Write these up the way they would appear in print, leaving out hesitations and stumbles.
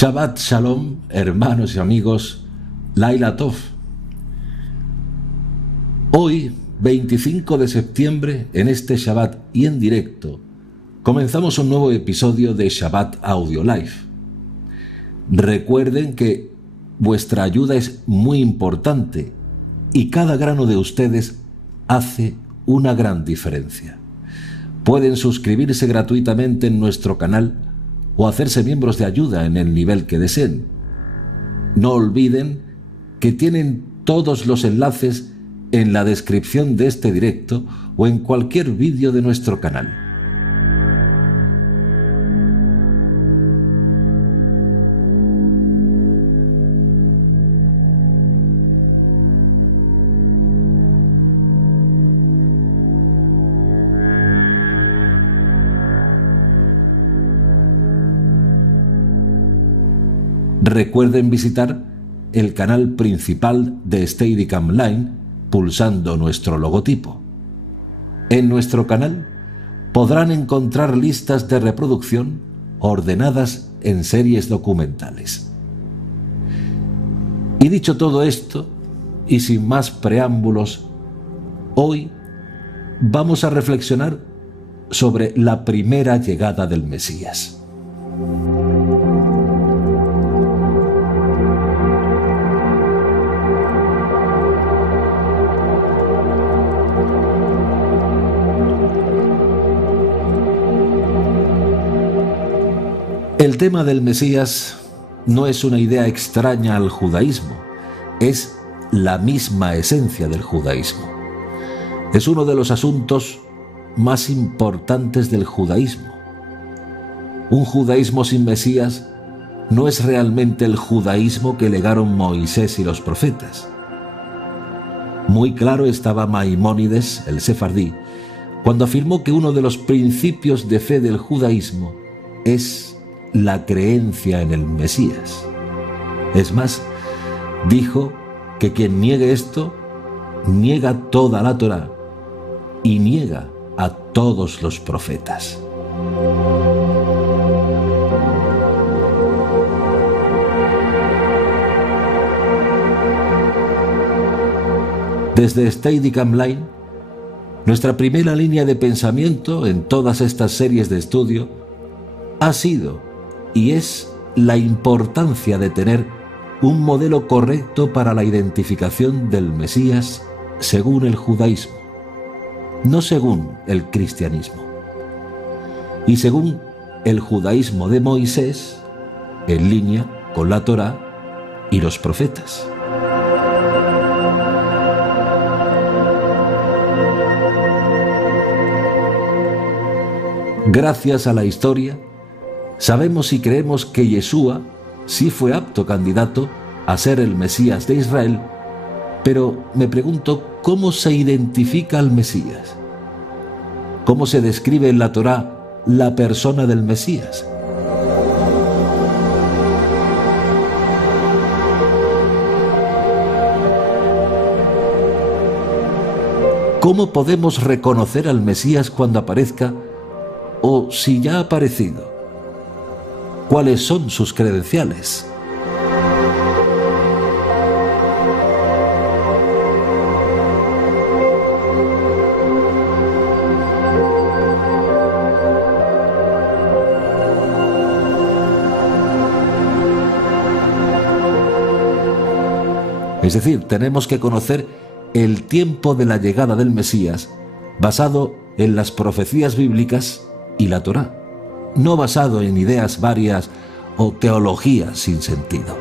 Shabbat Shalom, hermanos y amigos, Laila Tov. Hoy, 25 de septiembre, en este Shabbat y en directo, comenzamos un nuevo episodio de Shabbat Audio Live. Recuerden que vuestra ayuda es muy importante y cada grano de ustedes hace una gran diferencia. Pueden suscribirse gratuitamente en nuestro canal o hacerse miembros de ayuda en el nivel que deseen. No olviden que tienen todos los enlaces en la descripción de este directo o en cualquier vídeo de nuestro canal. Recuerden visitar el canal principal de Steadicam Line pulsando nuestro logotipo. En nuestro canal podrán encontrar listas de reproducción ordenadas en series documentales. Y dicho todo esto, y sin más preámbulos, hoy vamos a reflexionar sobre la primera llegada del Mesías. El tema del Mesías no es una idea extraña al judaísmo, es la misma esencia del judaísmo. Es uno de los asuntos más importantes del judaísmo. Un judaísmo sin Mesías no es realmente el judaísmo que legaron Moisés y los profetas. Muy claro estaba Maimónides, el sefardí, cuando afirmó que uno de los principios de fe del judaísmo es la creencia en el Mesías. Es más, dijo que quien niegue esto, niega toda la Torá y niega a todos los profetas. Desde Steadicam Line, nuestra primera línea de pensamiento en todas estas series de estudio ha sido y es la importancia de tener un modelo correcto para la identificación del Mesías según el judaísmo, no según el cristianismo. Y según el judaísmo de Moisés, en línea con la Torá y los profetas. Gracias a la historia, sabemos y creemos que Yeshua sí fue apto candidato a ser el Mesías de Israel, pero me pregunto cómo se identifica al Mesías. ¿Cómo se describe en la Torá la persona del Mesías? ¿Cómo podemos reconocer al Mesías cuando aparezca o si ya ha aparecido? ¿Cuáles son sus credenciales? Es decir, tenemos que conocer el tiempo de la llegada del Mesías basado en las profecías bíblicas y la Torá, no basado en ideas varias o teología sin sentido.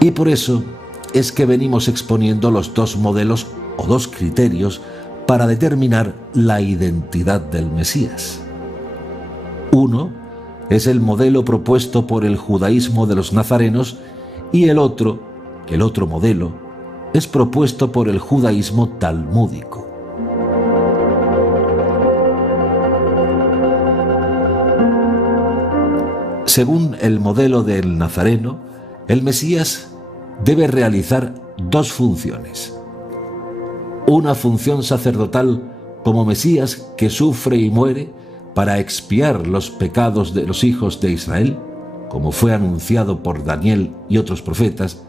Y por eso es que venimos exponiendo los dos modelos o dos criterios para determinar la identidad del Mesías. Uno es el modelo propuesto por el judaísmo de los nazarenos y el otro modelo, es propuesto por el judaísmo talmúdico. Según el modelo del nazareno, el Mesías debe realizar dos funciones. Una función sacerdotal como Mesías que sufre y muere para expiar los pecados de los hijos de Israel, como fue anunciado por Daniel y otros profetas.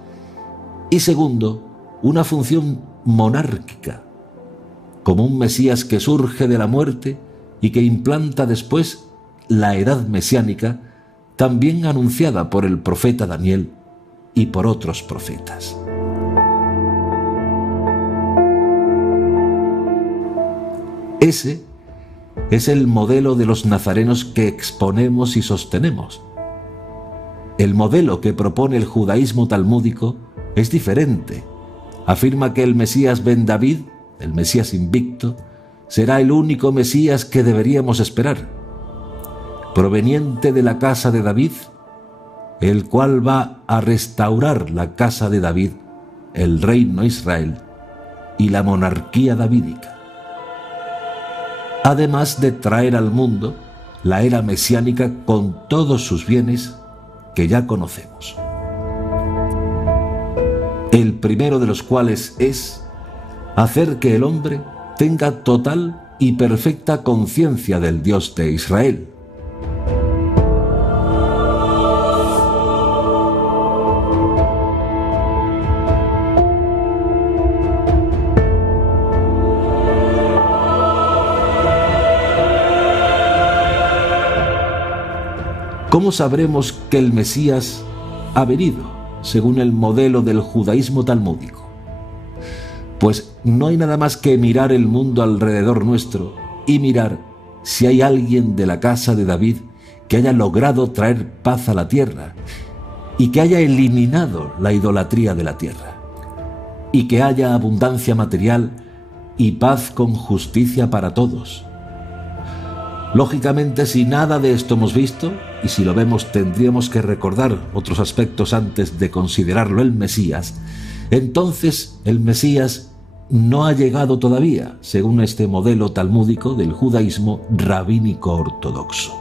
Y segundo, una función monárquica, como un Mesías que surge de la muerte y que implanta después la edad mesiánica, también anunciada por el profeta Daniel y por otros profetas. Ese es el modelo de los nazarenos que exponemos y sostenemos. El modelo que propone el judaísmo talmúdico es diferente. Afirma que el Mesías Ben David, el Mesías invicto, será el único Mesías que deberíamos esperar, proveniente de la casa de David, el cual va a restaurar la casa de David, el reino Israel y la monarquía davídica, además de traer al mundo la era mesiánica con todos sus bienes que ya conocemos. El primero de los cuales es hacer que el hombre tenga total y perfecta conciencia del Dios de Israel. ¿Cómo sabremos que el Mesías ha venido, según el modelo del judaísmo talmúdico? Pues no hay nada más que mirar el mundo alrededor nuestro y mirar si hay alguien de la casa de David que haya logrado traer paz a la tierra y que haya eliminado la idolatría de la tierra y que haya abundancia material y paz con justicia para todos. Lógicamente, si nada de esto hemos visto, y si lo vemos tendríamos que recordar otros aspectos antes de considerarlo el Mesías, entonces el Mesías no ha llegado todavía, según este modelo talmúdico del judaísmo rabínico ortodoxo.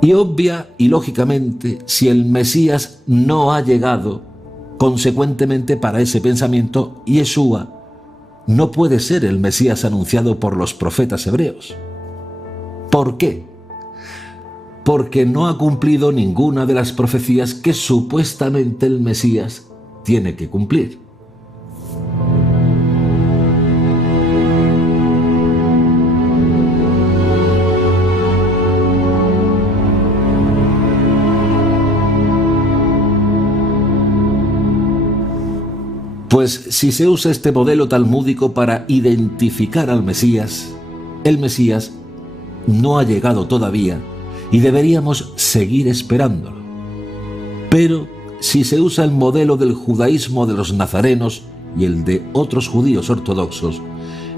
Y obvia y lógicamente, si el Mesías no ha llegado, consecuentemente para ese pensamiento, Yeshua no puede ser el Mesías anunciado por los profetas hebreos. ¿Por qué? Porque no ha cumplido ninguna de las profecías que supuestamente el Mesías tiene que cumplir. Pues si se usa este modelo talmúdico para identificar al Mesías, el Mesías no ha llegado todavía y deberíamos seguir esperándolo. Pero si se usa el modelo del judaísmo de los nazarenos y el de otros judíos ortodoxos,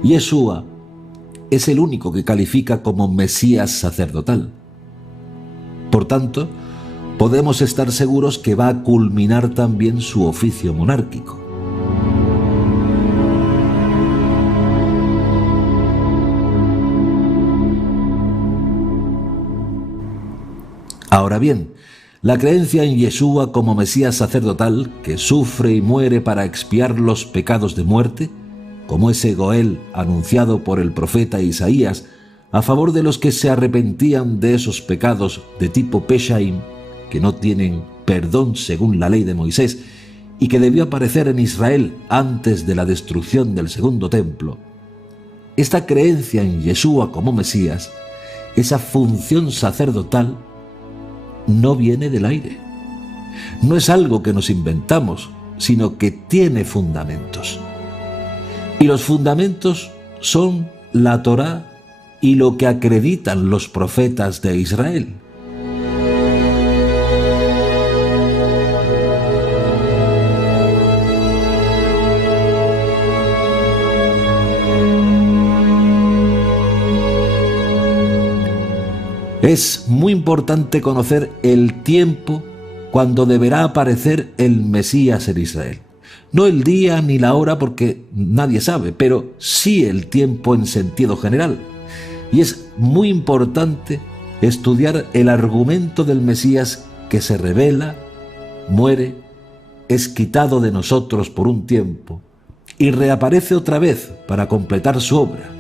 Yeshua es el único que califica como Mesías sacerdotal. Por tanto, podemos estar seguros que va a culminar también su oficio monárquico. Ahora bien, la creencia en Yeshua como Mesías sacerdotal, que sufre y muere para expiar los pecados de muerte, como ese Goel anunciado por el profeta Isaías, a favor de los que se arrepentían de esos pecados de tipo Peshaim, que no tienen perdón según la ley de Moisés, y que debió aparecer en Israel antes de la destrucción del segundo templo. Esta creencia en Yeshua como Mesías, esa función sacerdotal, no viene del aire. No es algo que nos inventamos, sino que tiene fundamentos. Y los fundamentos son la Torá y lo que acreditan los profetas de Israel. Es muy importante conocer el tiempo cuando deberá aparecer el Mesías en Israel. No el día ni la hora porque nadie sabe, pero sí el tiempo en sentido general. Y es muy importante estudiar el argumento del Mesías que se revela, muere, es quitado de nosotros por un tiempo y reaparece otra vez para completar su obra,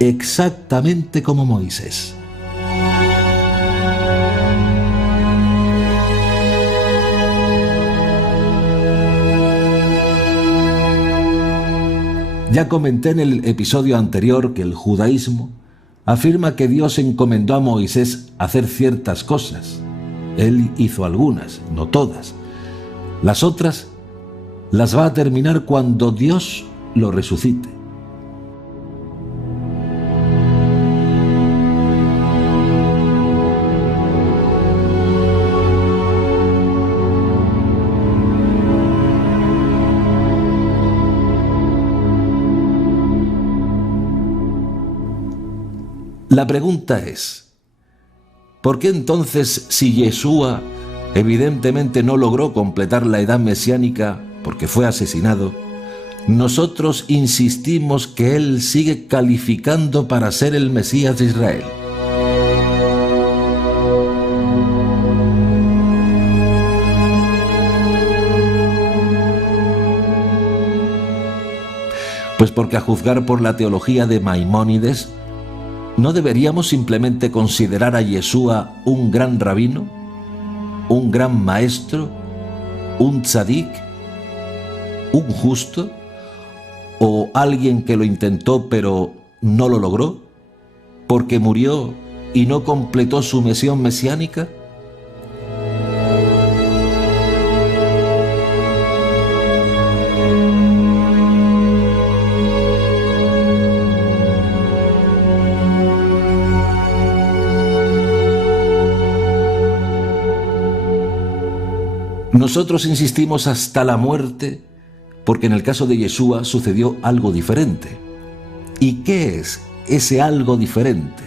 exactamente como Moisés. Ya comenté en el episodio anterior que el judaísmo afirma que Dios encomendó a Moisés hacer ciertas cosas. Él hizo algunas, no todas. Las otras las va a terminar cuando Dios lo resucite. La pregunta es, ¿por qué entonces, si Yeshua evidentemente no logró completar la edad mesiánica porque fue asesinado, nosotros insistimos que él sigue calificando para ser el Mesías de Israel? Pues porque a juzgar por la teología de Maimónides, ¿no deberíamos simplemente considerar a Yeshua un gran rabino, un gran maestro, un tzadik, un justo, o alguien que lo intentó pero no lo logró, porque murió y no completó su misión mesiánica? Nosotros insistimos hasta la muerte porque en el caso de Yeshua sucedió algo diferente. ¿Y qué es ese algo diferente?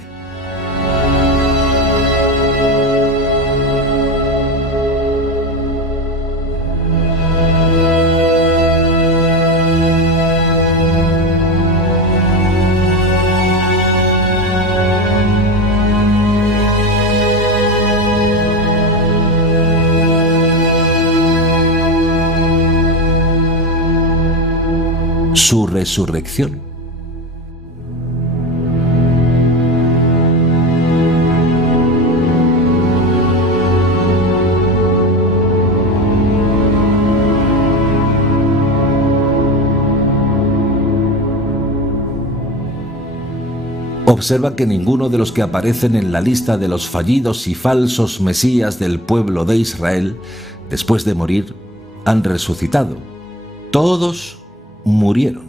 Su resurrección. Observa que ninguno de los que aparecen en la lista de los fallidos y falsos mesías del pueblo de Israel, después de morir, han resucitado. Todos murieron.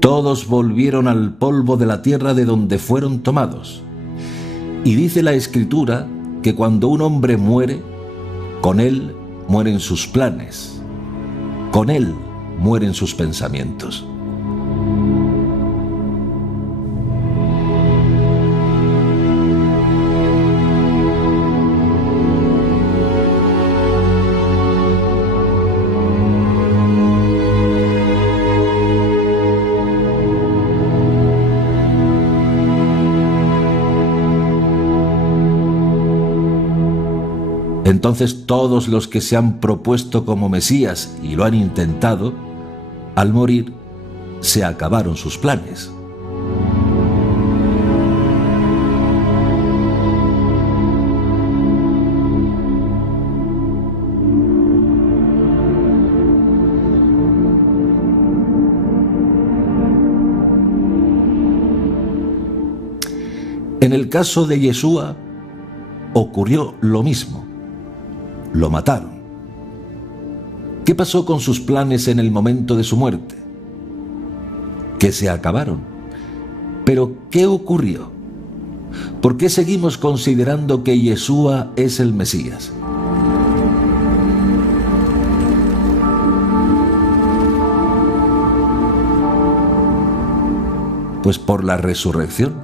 Todos volvieron al polvo de la tierra de donde fueron tomados. Y dice la Escritura que cuando un hombre muere, con él mueren sus planes, con él mueren sus pensamientos. Entonces todos los que se han propuesto como Mesías y lo han intentado, al morir se acabaron sus planes. En el caso de Yeshua ocurrió lo mismo. Lo mataron. ¿Qué pasó con sus planes en el momento de su muerte? Que se acabaron. ¿Pero qué ocurrió? ¿Por qué seguimos considerando que Yeshua es el Mesías? Pues por la resurrección.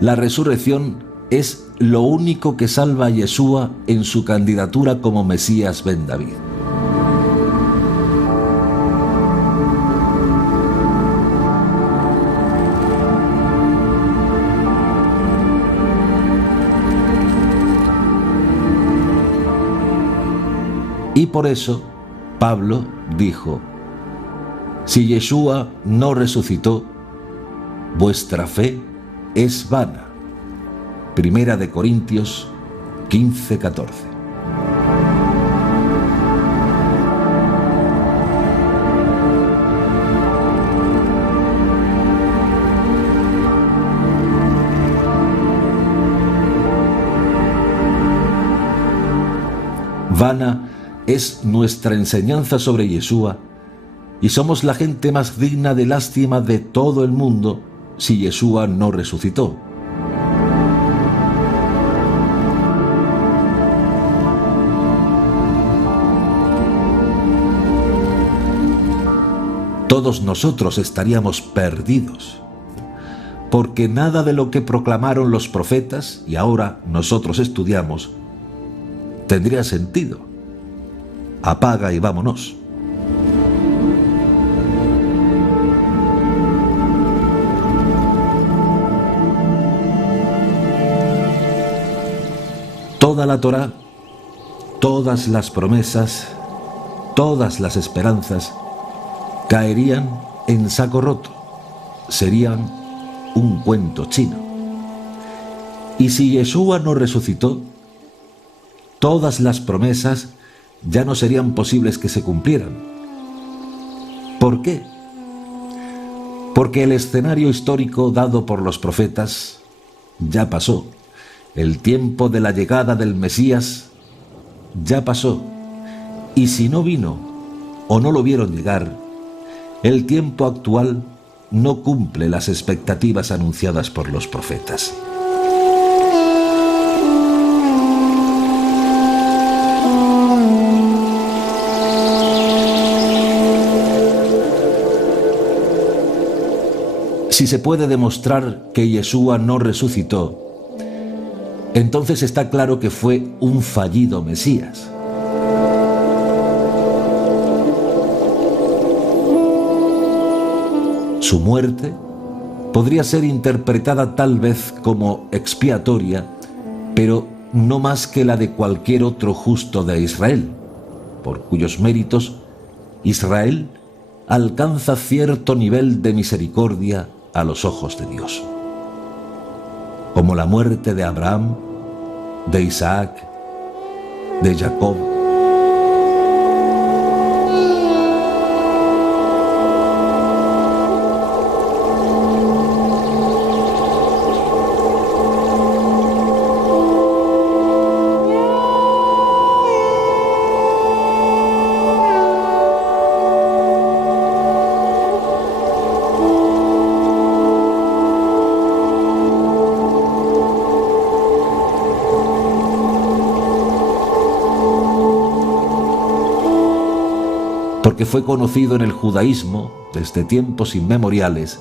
La resurrección es lo único que salva a Yeshua en su candidatura como Mesías ben David. Y por eso Pablo dijo: si Yeshua no resucitó, vuestra fe es vana. Primera de Corintios 15:14. Vana es nuestra enseñanza sobre Yeshua, y somos la gente más digna de lástima de todo el mundo si Yeshua no resucitó. Todos nosotros estaríamos perdidos, porque nada de lo que proclamaron los profetas y ahora nosotros estudiamos tendría sentido. Apaga y vámonos. Toda la Torá, todas las promesas, todas las esperanzas caerían en saco roto, serían un cuento chino. Y si Yeshua no resucitó, todas las promesas ya no serían posibles que se cumplieran. ¿Por qué? Porque el escenario histórico dado por los profetas ya pasó. El tiempo de la llegada del Mesías ya pasó. Y si no vino o no lo vieron llegar, el tiempo actual no cumple las expectativas anunciadas por los profetas. Si se puede demostrar que Yeshua no resucitó, entonces está claro que fue un fallido Mesías. Su muerte podría ser interpretada tal vez como expiatoria, pero no más que la de cualquier otro justo de Israel, por cuyos méritos Israel alcanza cierto nivel de misericordia a los ojos de Dios, como la muerte de Abraham, de Isaac, de Jacob. Porque fue conocido en el judaísmo, desde tiempos inmemoriales,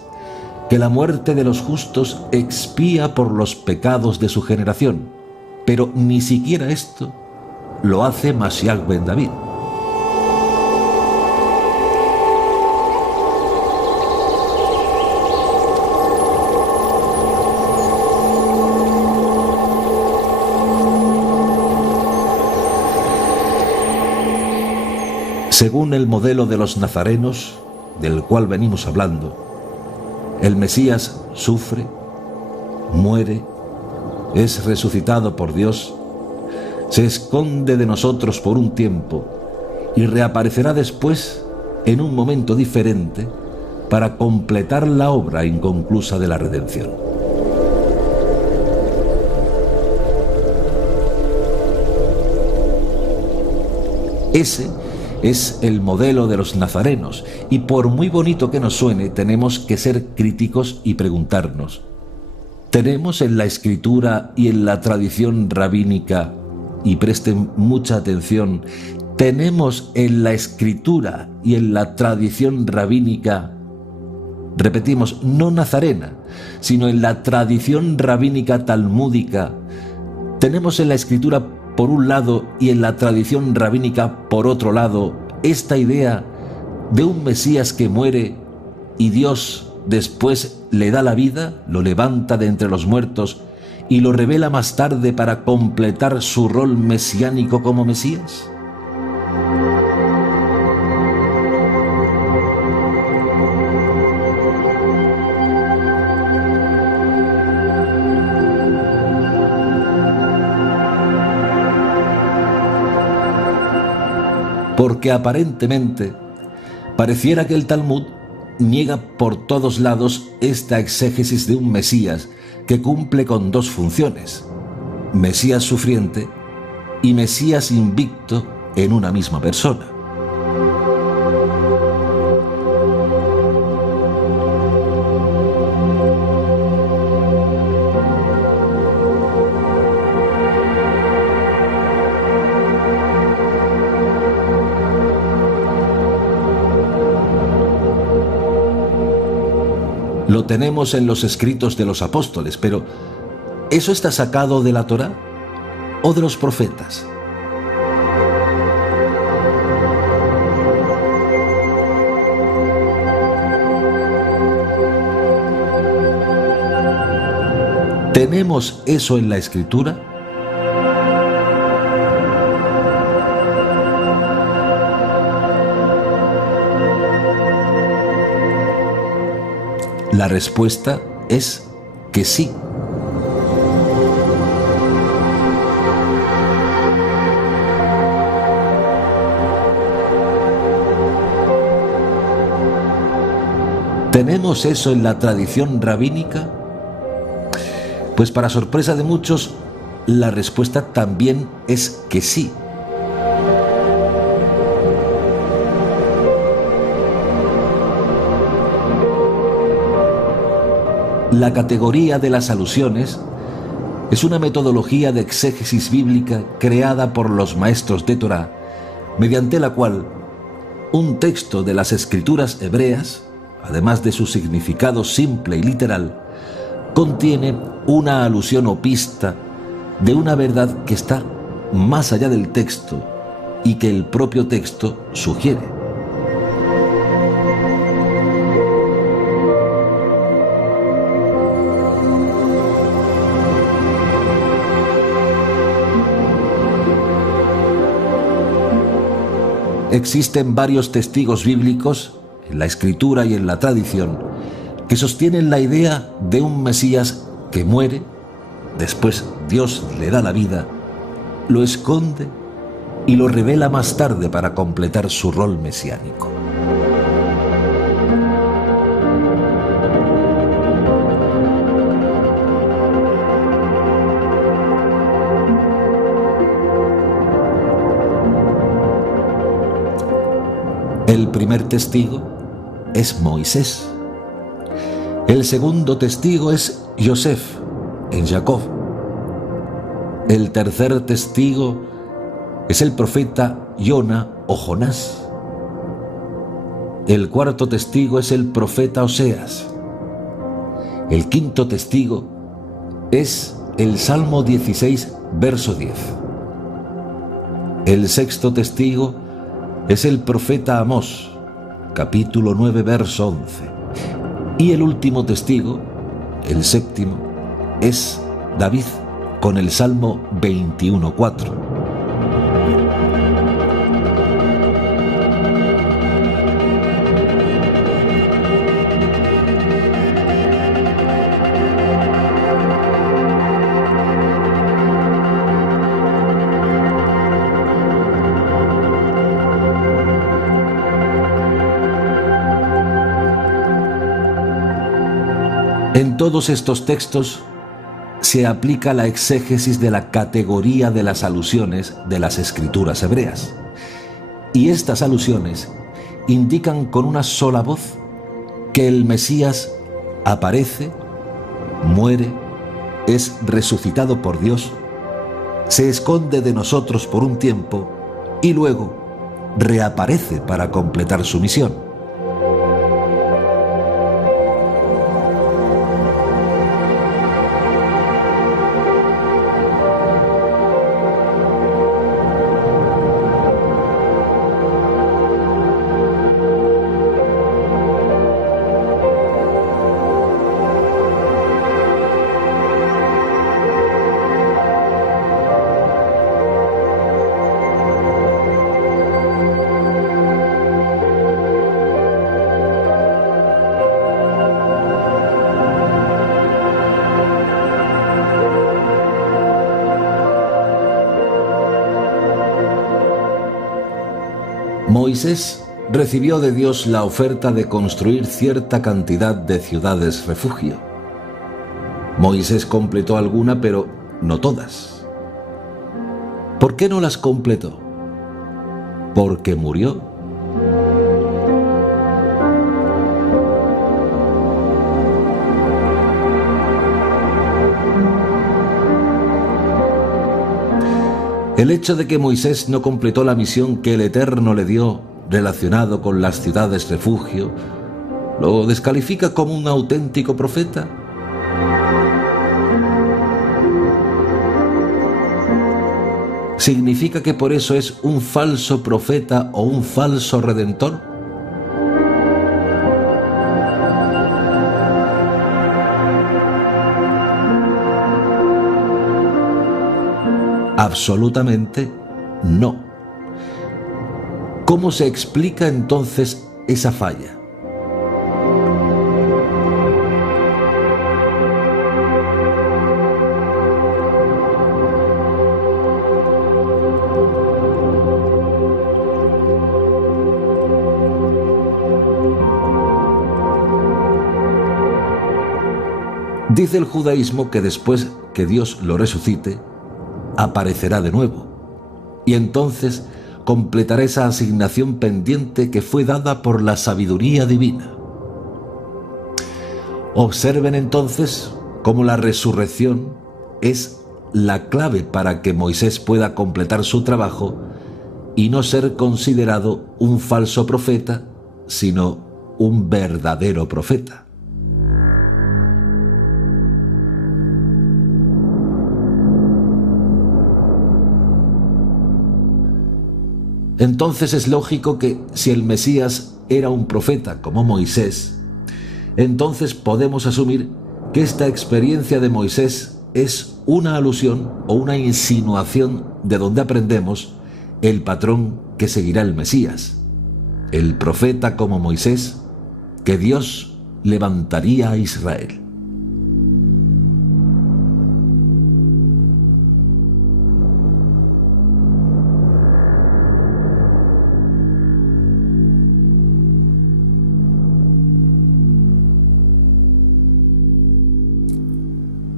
que la muerte de los justos expía por los pecados de su generación, pero ni siquiera esto lo hace Mashiach ben David. Según el modelo de los nazarenos, del cual venimos hablando, el Mesías sufre, muere, es resucitado por Dios, se esconde de nosotros por un tiempo y reaparecerá después en un momento diferente para completar la obra inconclusa de la redención. Ese es el modelo de los nazarenos, y por muy bonito que nos suene, tenemos que ser críticos y preguntarnos: ¿tenemos en la escritura y en la tradición rabínica, y presten mucha atención, tenemos en la escritura y en la tradición rabínica, repetimos, no nazarena, sino en la tradición rabínica talmúdica, tenemos en la escritura por un lado y en la tradición rabínica por otro lado esta idea de un Mesías que muere y Dios después le da la vida, lo levanta de entre los muertos y lo revela más tarde para completar su rol mesiánico como Mesías? porque aparentemente pareciera que el Talmud niega por todos lados esta exégesis de un Mesías que cumple con dos funciones: Mesías sufriente y Mesías invicto en una misma persona. Lo tenemos en los escritos de los apóstoles, pero ¿eso está sacado de la Torá o de los profetas? ¿Tenemos eso en la Escritura? La respuesta es que sí. ¿Tenemos eso en la tradición rabínica? Pues para sorpresa de muchos, la respuesta también es que sí. La categoría de las alusiones es una metodología de exégesis bíblica creada por los maestros de Torá, mediante la cual un texto de las escrituras hebreas, además de su significado simple y literal, contiene una alusión o pista de una verdad que está más allá del texto y que el propio texto sugiere. Existen varios testigos bíblicos, en la escritura y en la tradición, que sostienen la idea de un Mesías que muere, después Dios le da la vida, lo esconde y lo revela más tarde para completar su rol mesiánico. El primer testigo es Moisés. El segundo testigo es Yosef, en Jacob. El tercer testigo es el profeta Jona o Jonás. El cuarto testigo es el profeta Oseas. El quinto testigo es el Salmo 16, verso 10. El sexto testigo es el profeta Amós, capítulo 9, verso 11. Y el último testigo, el séptimo, es David, con el Salmo 21, 4. En todos estos textos se aplica la exégesis de la categoría de las alusiones de las escrituras hebreas. Y estas alusiones indican con una sola voz que el Mesías aparece, muere, es resucitado por Dios, se esconde de nosotros por un tiempo y luego reaparece para completar su misión. Moisés recibió de Dios la oferta de construir cierta cantidad de ciudades refugio. Moisés completó alguna, pero no todas. ¿Por qué no las completó? Porque murió. El hecho de que Moisés no completó la misión que el Eterno le dio relacionado con las ciudades refugio, ¿lo descalifica como un auténtico profeta? ¿Significa que por eso es un falso profeta o un falso redentor? Absolutamente no. ¿Cómo se explica entonces esa falla? Dice el judaísmo que después que Dios lo resucite, aparecerá de nuevo, y entonces completará esa asignación pendiente que fue dada por la sabiduría divina. Observen entonces cómo la resurrección es la clave para que Moisés pueda completar su trabajo y no ser considerado un falso profeta, sino un verdadero profeta. Entonces es lógico que si el Mesías era un profeta como Moisés, entonces podemos asumir que esta experiencia de Moisés es una alusión o una insinuación de donde aprendemos el patrón que seguirá el Mesías, el profeta como Moisés, que Dios levantaría a Israel.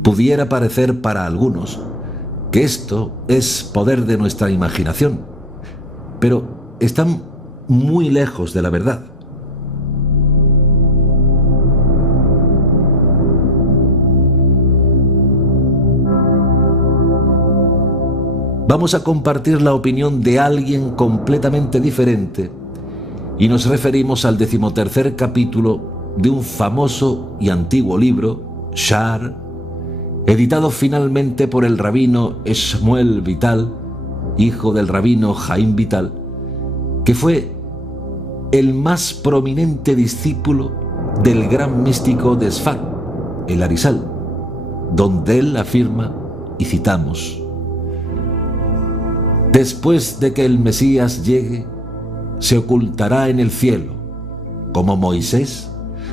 Pudiera parecer para algunos que esto es poder de nuestra imaginación, pero están muy lejos de la verdad. Vamos a compartir la opinión de alguien completamente diferente y nos referimos al 13º capítulo de un famoso y antiguo libro, Sha'ar, editado finalmente por el rabino Shmuel Vital, hijo del rabino Jaim Vital, que fue el más prominente discípulo del gran místico de Sfat, el Arizal, donde él afirma, y citamos: «Después de que el Mesías llegue, se ocultará en el cielo, como Moisés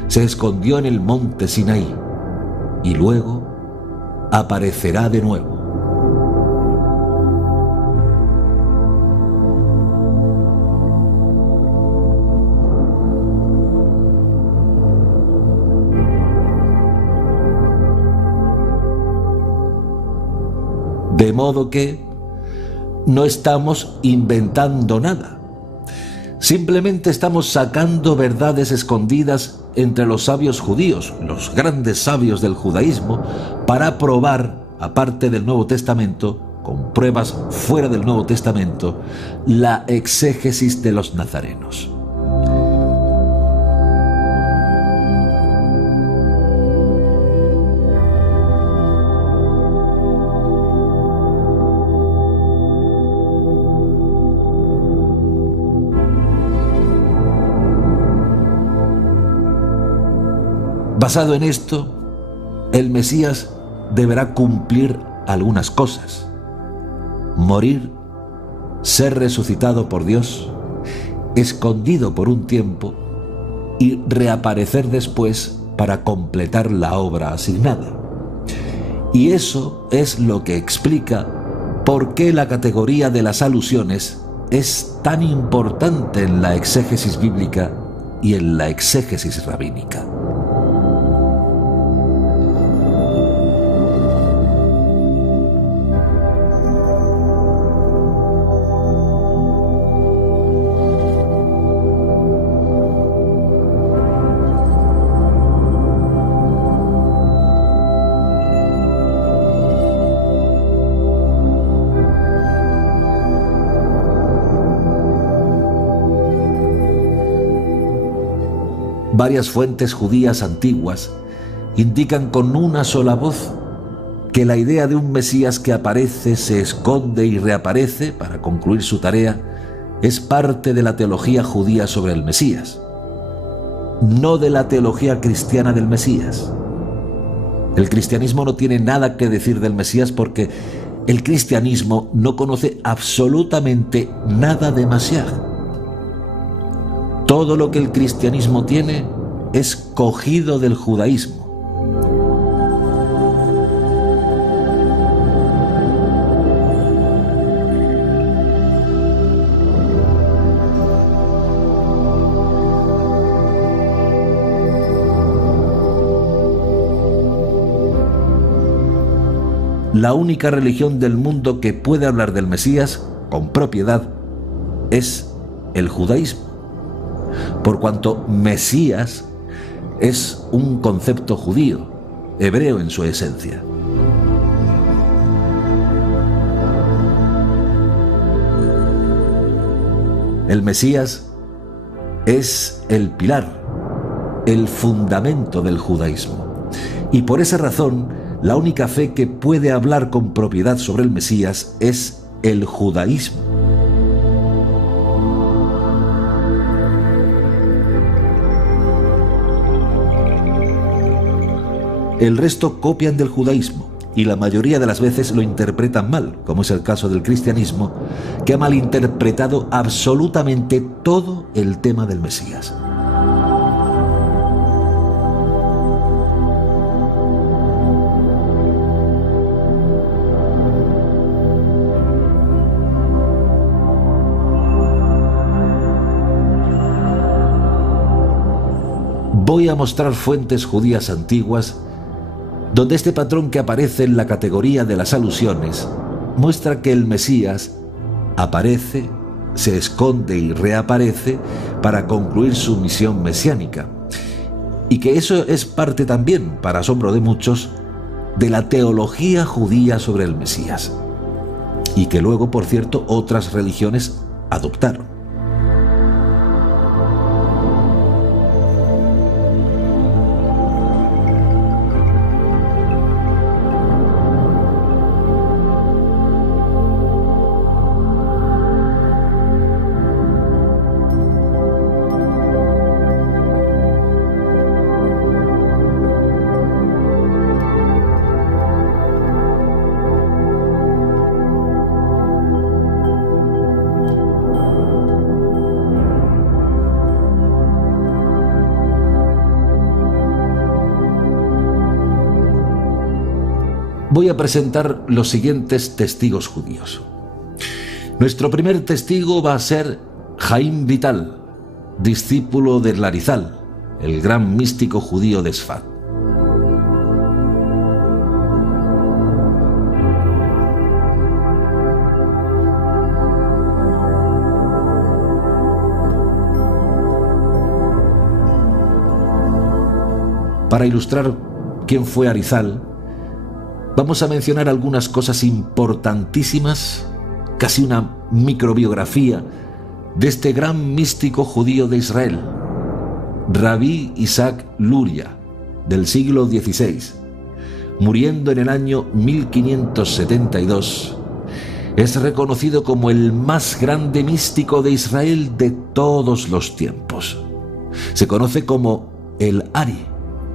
se escondió en el monte Sinaí, y luego aparecerá de nuevo». De modo que no estamos inventando nada. Simplemente estamos sacando verdades escondidas entre los sabios judíos, los grandes sabios del judaísmo, para probar, aparte del Nuevo Testamento, con pruebas fuera del Nuevo Testamento, la exégesis de los nazarenos. Basado en esto, el Mesías deberá cumplir algunas cosas: morir, ser resucitado por Dios, escondido por un tiempo y reaparecer después para completar la obra asignada. Y eso es lo que explica por qué la categoría de las alusiones es tan importante en la exégesis bíblica y en la exégesis rabínica. Varias fuentes judías antiguas indican con una sola voz que la idea de un Mesías que aparece, se esconde y reaparece para concluir su tarea es parte de la teología judía sobre el Mesías, no de la teología cristiana del Mesías. El cristianismo no tiene nada que decir del Mesías porque el cristianismo no conoce absolutamente nada de Mashiach. Todo lo que el cristianismo tiene es cogido del judaísmo. La única religión del mundo que puede hablar del Mesías con propiedad es el judaísmo, por cuanto Mesías es un concepto judío, hebreo en su esencia. El Mesías es el pilar, el fundamento del judaísmo. Y por esa razón, la única fe que puede hablar con propiedad sobre el Mesías es el judaísmo. El resto copian del judaísmo y la mayoría de las veces lo interpretan mal, como es el caso del cristianismo, que ha malinterpretado absolutamente todo el tema del Mesías. Voy a mostrar fuentes judías antiguas donde este patrón que aparece en la categoría de las alusiones muestra que el Mesías aparece, se esconde y reaparece para concluir su misión mesiánica, y que eso es parte también, para asombro de muchos, de la teología judía sobre el Mesías, y que luego, por cierto, otras religiones adoptaron. Voy a presentar los siguientes testigos judíos. Nuestro primer testigo va a ser Jaim Vital, discípulo de Larizal, el gran místico judío de Sfat. Para ilustrar quién fue Arizal, vamos a mencionar algunas cosas importantísimas, casi una microbiografía de este gran místico judío de Israel, Rabí Isaac Luria, del siglo XVI, muriendo en el año 1572. Es reconocido como el más grande místico de Israel de todos los tiempos. Se conoce como el Ari,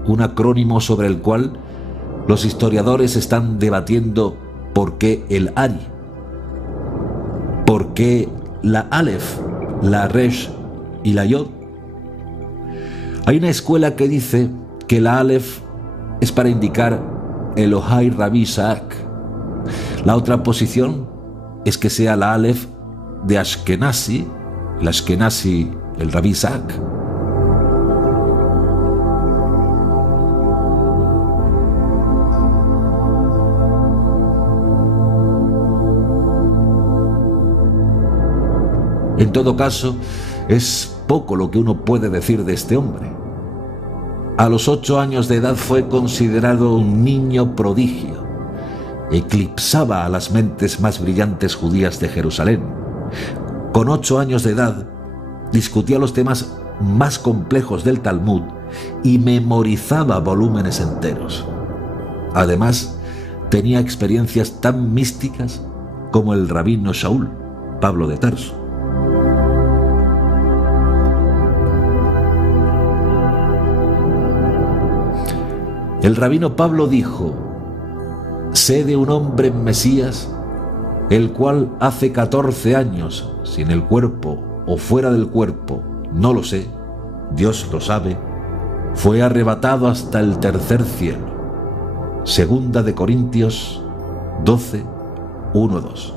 un acrónimo sobre el cual los historiadores están debatiendo por qué el Ari, por qué la Aleph, la Resh y la Yod. Hay una escuela que dice que la Aleph es para indicar Elohai Rabbi Isaac. La otra posición es que sea la Aleph de Ashkenazi, el Ashkenazi, el Rabí Isaac. En todo caso, es poco lo que uno puede decir de este hombre. A los 8 años de edad fue considerado un niño prodigio. Eclipsaba a las mentes más brillantes judías de Jerusalén. Con 8 años de edad, discutía los temas más complejos del Talmud y memorizaba volúmenes enteros. Además, tenía experiencias tan místicas como el rabino Shaul, Pablo de Tarso. El rabino Pablo dijo: sé de un hombre Mesías, el cual hace 14 años, si en el cuerpo o fuera del cuerpo, no lo sé, Dios lo sabe, fue arrebatado hasta el tercer cielo. Segunda de Corintios 12, 1-2.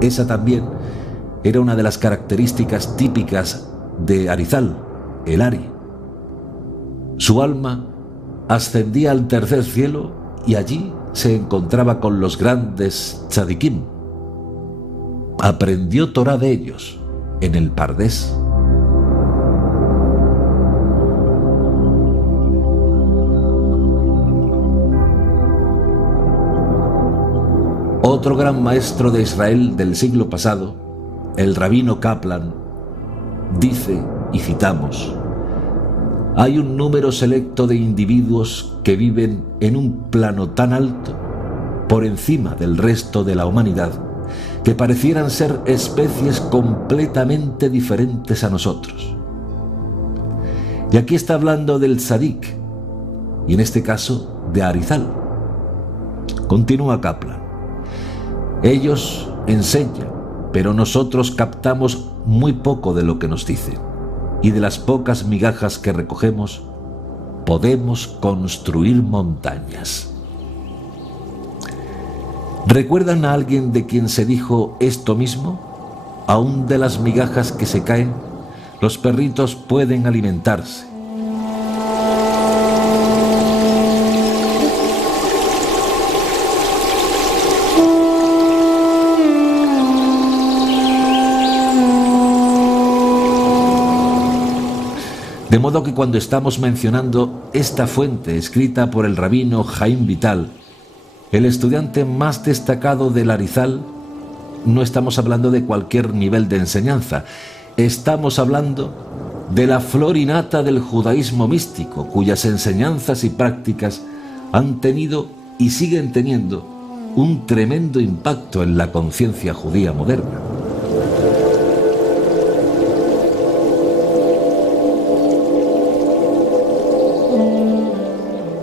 Esa también era una de las características típicas de Arizal, el Ari. Su alma ascendía al tercer cielo y allí se encontraba con los grandes tzadikim. Aprendió Torá de ellos en el Pardés. Otro gran maestro de Israel del siglo pasado, el rabino Kaplan, dice, y citamos: hay un número selecto de individuos que viven en un plano tan alto, por encima del resto de la humanidad, que parecieran ser especies completamente diferentes a nosotros. Y aquí está hablando del tzadik, y en este caso de Arizal. Continúa Kaplan: ellos enseñan, pero nosotros captamos muy poco de lo que nos dicen, y de las pocas migajas que recogemos, podemos construir montañas. ¿Recuerdan a alguien de quien se dijo esto mismo? Aún de las migajas que se caen, los perritos pueden alimentarse. De modo que cuando estamos mencionando esta fuente escrita por el rabino Haim Vital, el estudiante más destacado del Arizal, no estamos hablando de cualquier nivel de enseñanza, estamos hablando de la flor y nata del judaísmo místico, cuyas enseñanzas y prácticas han tenido y siguen teniendo un tremendo impacto en la conciencia judía moderna.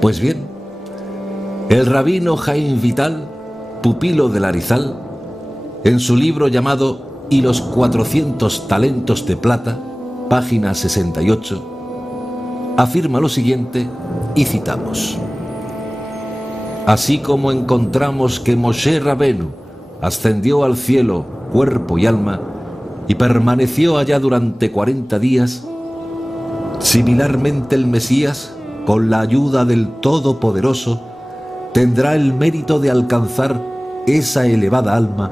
Pues bien, el rabino Haim Vital, pupilo del Arizal, en su libro llamado «Y los 400 talentos de plata», página 68, afirma lo siguiente, y citamos: así como encontramos que Moshe Rabenu ascendió al cielo cuerpo y alma y permaneció allá durante 40 días, similarmente el Mesías, con la ayuda del Todopoderoso, tendrá el mérito de alcanzar esa elevada alma.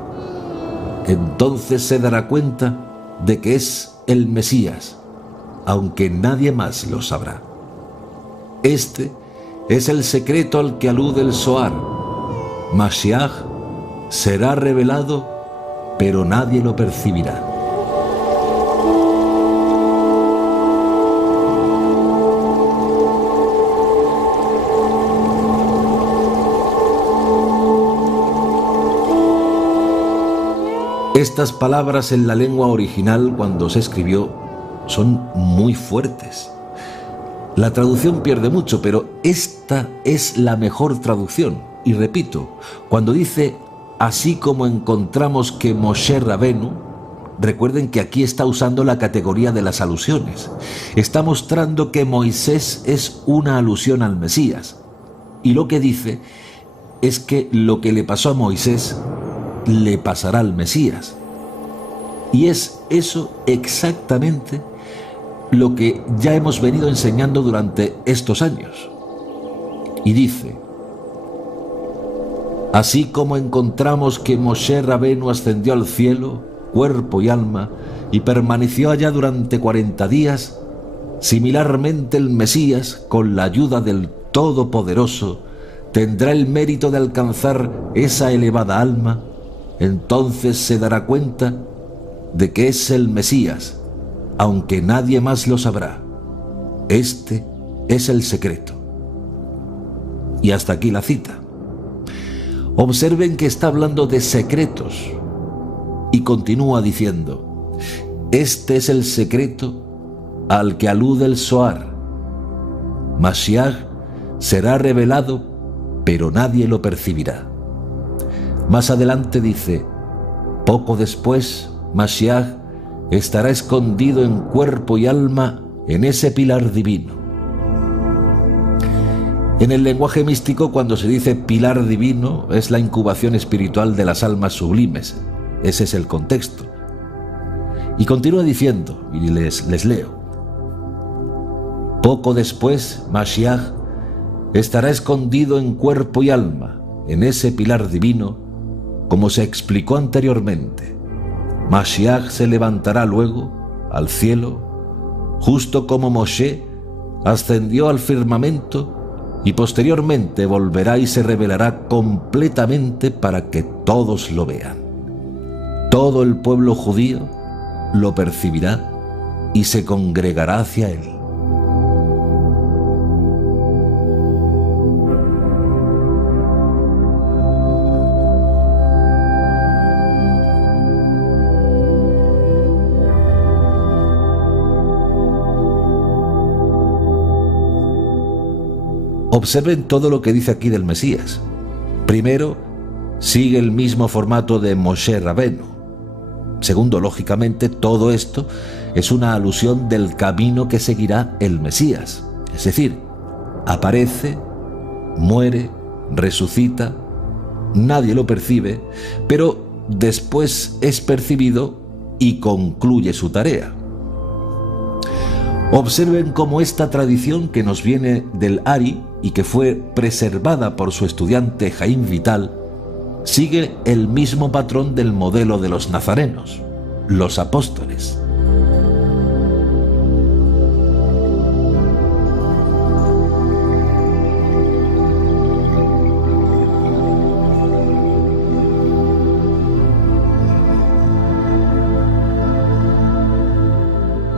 Entonces se dará cuenta de que es el Mesías, aunque nadie más lo sabrá. Este es el secreto al que alude el Zohar. Mashiach será revelado, pero nadie lo percibirá. Estas palabras en la lengua original, cuando se escribió, son muy fuertes. La traducción pierde mucho, pero esta es la mejor traducción. Y repito, cuando dice así como encontramos que Moshe Rabenu, recuerden que aquí está usando la categoría de las alusiones. Está mostrando que Moisés es una alusión al Mesías. Y lo que dice es que lo que le pasó a Moisés le pasará al Mesías. Y es eso exactamente lo que ya hemos venido enseñando durante estos años. Y dice: así como encontramos que Moshe Rabenu ascendió al cielo, cuerpo y alma, y permaneció allá durante 40 días, similarmente el Mesías, con la ayuda del Todopoderoso, tendrá el mérito de alcanzar esa elevada alma. Entonces se dará cuenta de que es el Mesías, aunque nadie más lo sabrá. Este es el secreto. Y hasta aquí la cita. Observen que está hablando de secretos y continúa diciendo: este es el secreto al que alude el Zohar. Mashiach será revelado, pero nadie lo percibirá. Más adelante dice: poco después Mashiach estará escondido en cuerpo y alma en ese pilar divino. En el lenguaje místico, cuando se dice pilar divino, es la incubación espiritual de las almas sublimes. Ese es el contexto. Y continúa diciendo, y les leo: poco después Mashiach estará escondido en cuerpo y alma en ese pilar divino, como se explicó anteriormente. Mashiach se levantará luego al cielo, justo como Moshe ascendió al firmamento, y posteriormente volverá y se revelará completamente para que todos lo vean. Todo el pueblo judío lo percibirá y se congregará hacia él. Observen todo lo que dice aquí del Mesías. Primero, sigue el mismo formato de Moshe Rabenu. Segundo, lógicamente, todo esto es una alusión del camino que seguirá el Mesías. Es decir, aparece, muere, resucita, nadie lo percibe, pero después es percibido y concluye su tarea. Observen cómo esta tradición, que nos viene del Ari y que fue preservada por su estudiante Jaim Vital, sigue el mismo patrón del modelo de los nazarenos, los apóstoles.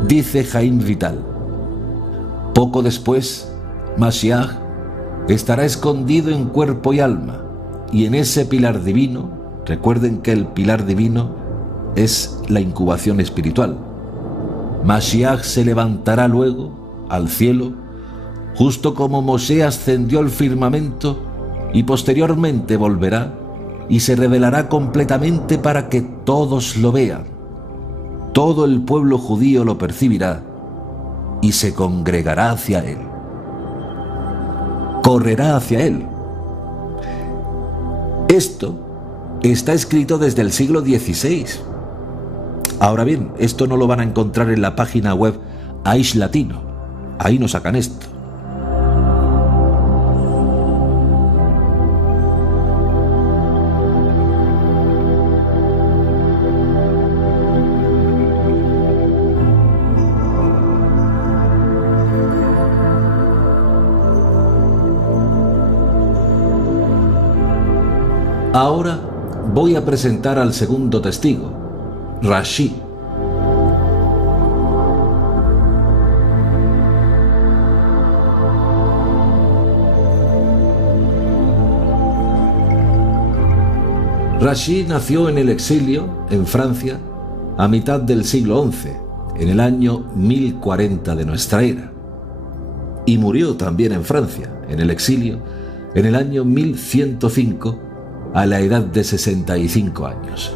Dice Jaim Vital: poco después, Mashiach estará escondido en cuerpo y alma, y en ese pilar divino, recuerden que el pilar divino es la incubación espiritual. Mashiach se levantará luego al cielo, justo como Moshe ascendió al firmamento, y posteriormente volverá y se revelará completamente para que todos lo vean. Todo el pueblo judío lo percibirá y se congregará hacia él. Correrá hacia él. Esto está escrito desde el siglo XVI. Ahora bien, esto no lo van a encontrar en la página web Aish Latino. Ahí no sacan esto. Ahora voy a presentar al segundo testigo, Rashi. Rashi nació en el exilio, en Francia, a mitad del siglo XI, en el año 1040 de nuestra era. Y murió también en Francia, en el exilio, en el año 1105, a la edad de 65 años.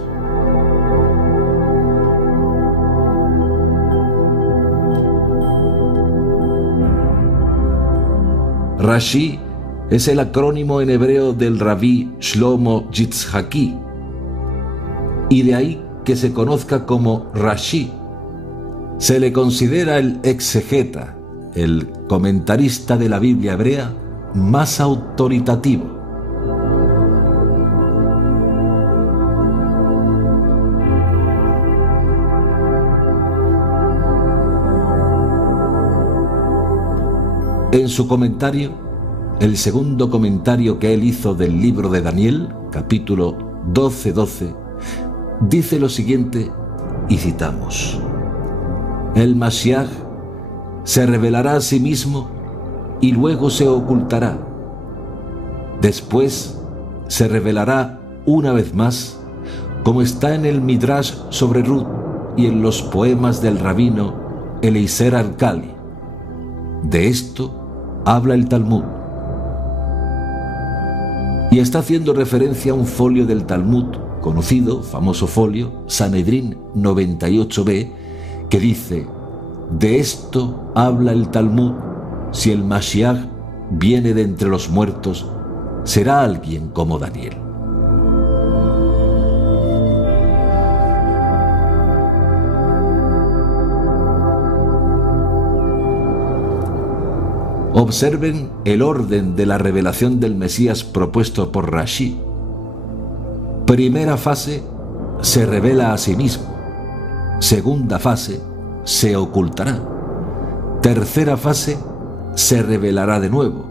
Rashi es el acrónimo en hebreo del rabí Shlomo Yitzhaki, y de ahí que se conozca como Rashi. Se le considera el exegeta, el comentarista de la Biblia hebrea más autoritativo. En su comentario, el segundo comentario que él hizo del libro de Daniel, capítulo 12:12, dice lo siguiente, y citamos: el Mashiach se revelará a sí mismo y luego se ocultará. Después se revelará una vez más, como está en el Midrash sobre Ruth y en los poemas del rabino Eliezer Alcali. De esto habla el Talmud. Y está haciendo referencia a un folio del Talmud, conocido, famoso folio, Sanedrín 98b, que dice: de esto habla el Talmud, si el Mashiach viene de entre los muertos, será alguien como Daniel. Observen el orden de la revelación del Mesías propuesto por Rashi. Primera fase, se revela a sí mismo. Segunda fase, se ocultará. Tercera fase, se revelará de nuevo.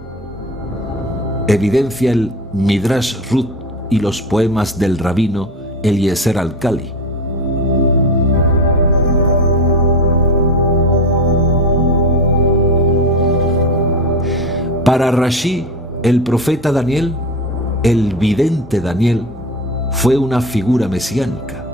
Evidencia el Midrash Ruth y los poemas del rabino Eliezer Alcali. Para Rashi, el profeta Daniel, el vidente Daniel, fue una figura mesiánica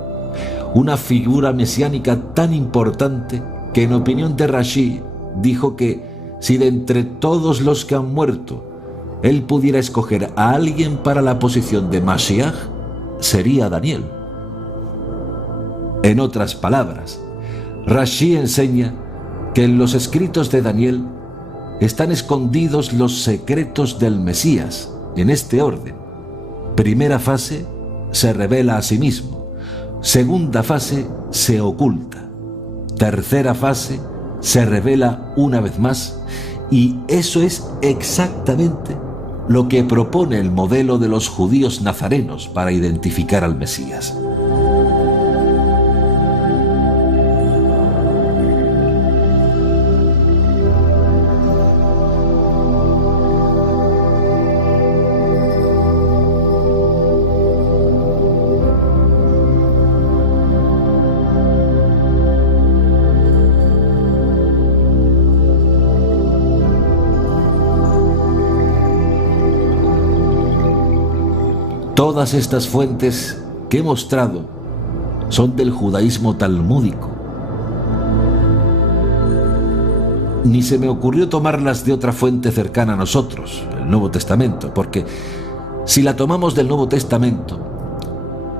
tan importante que, en opinión de Rashi, dijo que si de entre todos los que han muerto él pudiera escoger a alguien para la posición de Mashiach, sería Daniel. En otras palabras, Rashi enseña que en los escritos de Daniel están escondidos los secretos del Mesías, en este orden. Primera fase, se revela a sí mismo. Segunda fase, se oculta. Tercera fase, se revela una vez más. Y eso es exactamente lo que propone el modelo de los judíos nazarenos para identificar al Mesías. Todas estas fuentes que he mostrado son del judaísmo talmúdico. Ni se me ocurrió tomarlas de otra fuente cercana a nosotros, el Nuevo Testamento, porque si la tomamos del Nuevo Testamento,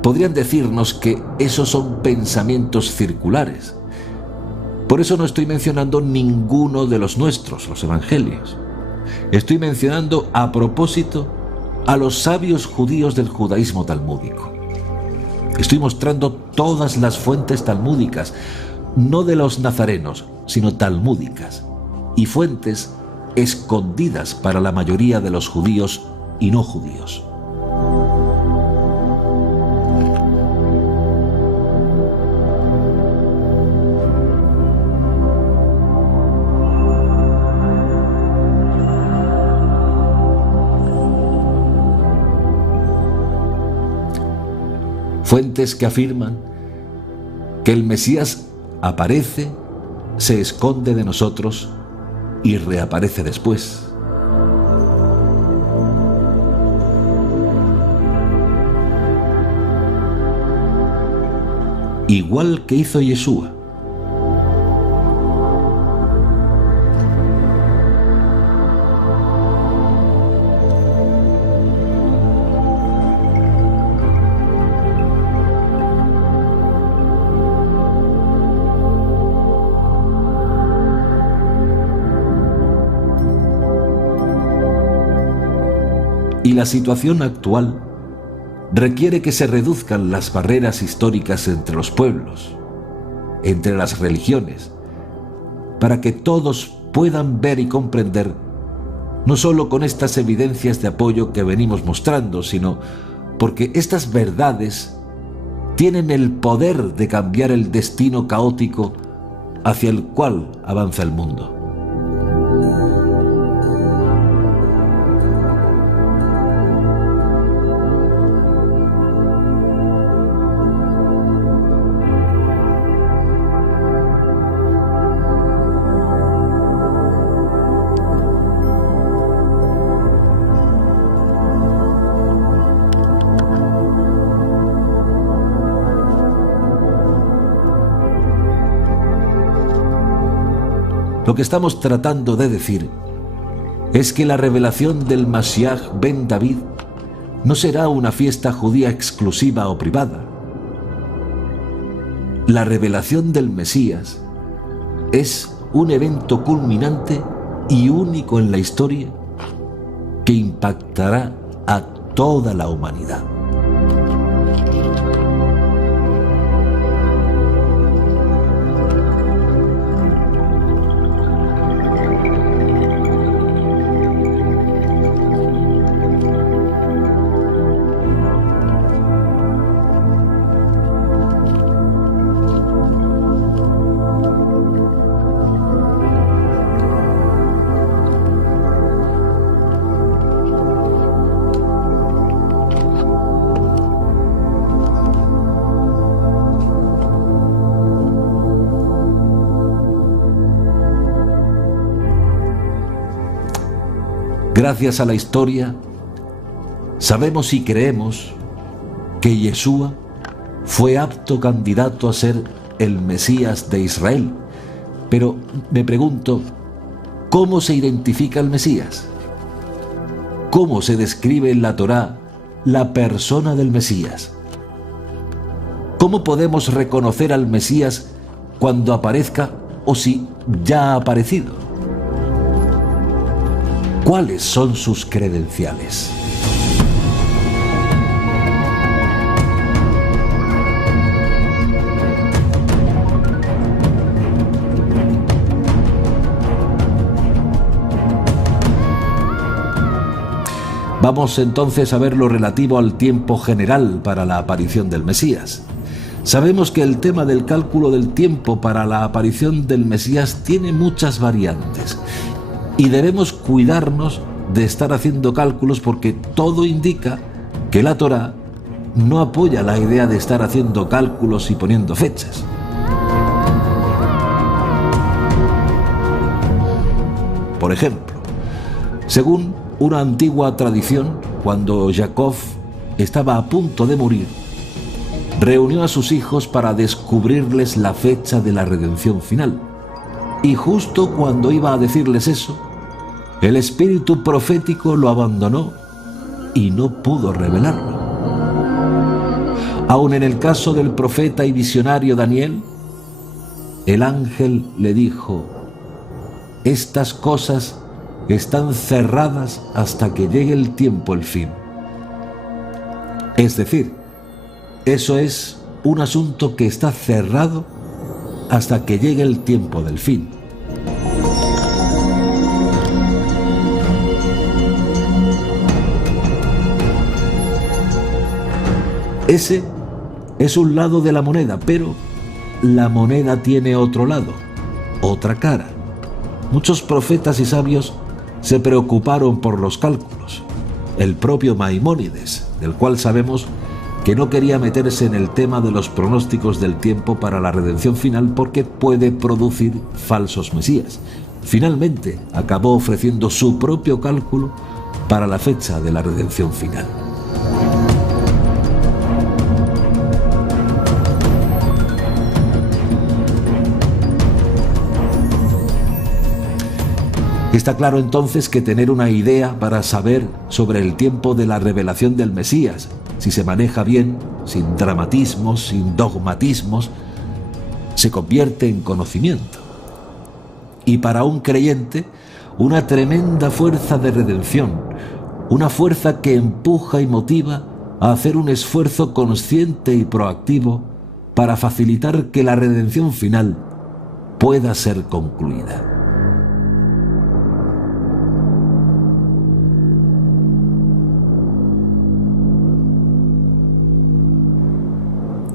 podrían decirnos que esos son pensamientos circulares. Por eso no estoy mencionando ninguno de los nuestros, los evangelios. Estoy mencionando a propósito a los sabios judíos del judaísmo talmúdico. Estoy mostrando todas las fuentes talmúdicas, no de los nazarenos, sino talmúdicas, y fuentes escondidas para la mayoría de los judíos y no judíos. Fuentes que afirman que el Mesías aparece, se esconde de nosotros y reaparece después. Igual que hizo Yeshua. Y la situación actual requiere que se reduzcan las barreras históricas entre los pueblos, entre las religiones, para que todos puedan ver y comprender, no solo con estas evidencias de apoyo que venimos mostrando, sino porque estas verdades tienen el poder de cambiar el destino caótico hacia el cual avanza el mundo. Lo que estamos tratando de decir es que la revelación del Mashiach ben David no será una fiesta judía exclusiva o privada. La revelación del Mesías es un evento culminante y único en la historia que impactará a toda la humanidad. Gracias a la historia, sabemos y creemos que Yeshua fue apto candidato a ser el Mesías de Israel. Pero me pregunto, ¿cómo se identifica el Mesías? ¿Cómo se describe en la Torá la persona del Mesías? ¿Cómo podemos reconocer al Mesías cuando aparezca o si ya ha aparecido? ¿Cuáles son sus credenciales? Vamos entonces a ver lo relativo al tiempo general para la aparición del Mesías. Sabemos que el tema del cálculo del tiempo para la aparición del Mesías tiene muchas variantes. Y debemos cuidarnos de estar haciendo cálculos porque todo indica que la Torá no apoya la idea de estar haciendo cálculos y poniendo fechas. Por ejemplo, según una antigua tradición, cuando Jacob estaba a punto de morir, reunió a sus hijos para descubrirles la fecha de la redención final. Y justo cuando iba a decirles eso, el espíritu profético lo abandonó y no pudo revelarlo. Aun en el caso del profeta y visionario Daniel, el ángel le dijo: estas cosas están cerradas hasta que llegue el tiempo, el fin. Es decir, eso es un asunto que está cerrado hasta que llegue el tiempo del fin. Ese es un lado de la moneda, pero la moneda tiene otro lado, otra cara. Muchos profetas y sabios se preocuparon por los cálculos. El propio Maimónides, del cual sabemos que no quería meterse en el tema de los pronósticos del tiempo para la redención final porque puede producir falsos mesías. Finalmente acabó ofreciendo su propio cálculo para la fecha de la redención final. Está claro entonces que tener una idea para saber sobre el tiempo de la revelación del Mesías, si se maneja bien, sin dramatismos, sin dogmatismos, se convierte en conocimiento. Y para un creyente, una tremenda fuerza de redención, una fuerza que empuja y motiva a hacer un esfuerzo consciente y proactivo para facilitar que la redención final pueda ser concluida.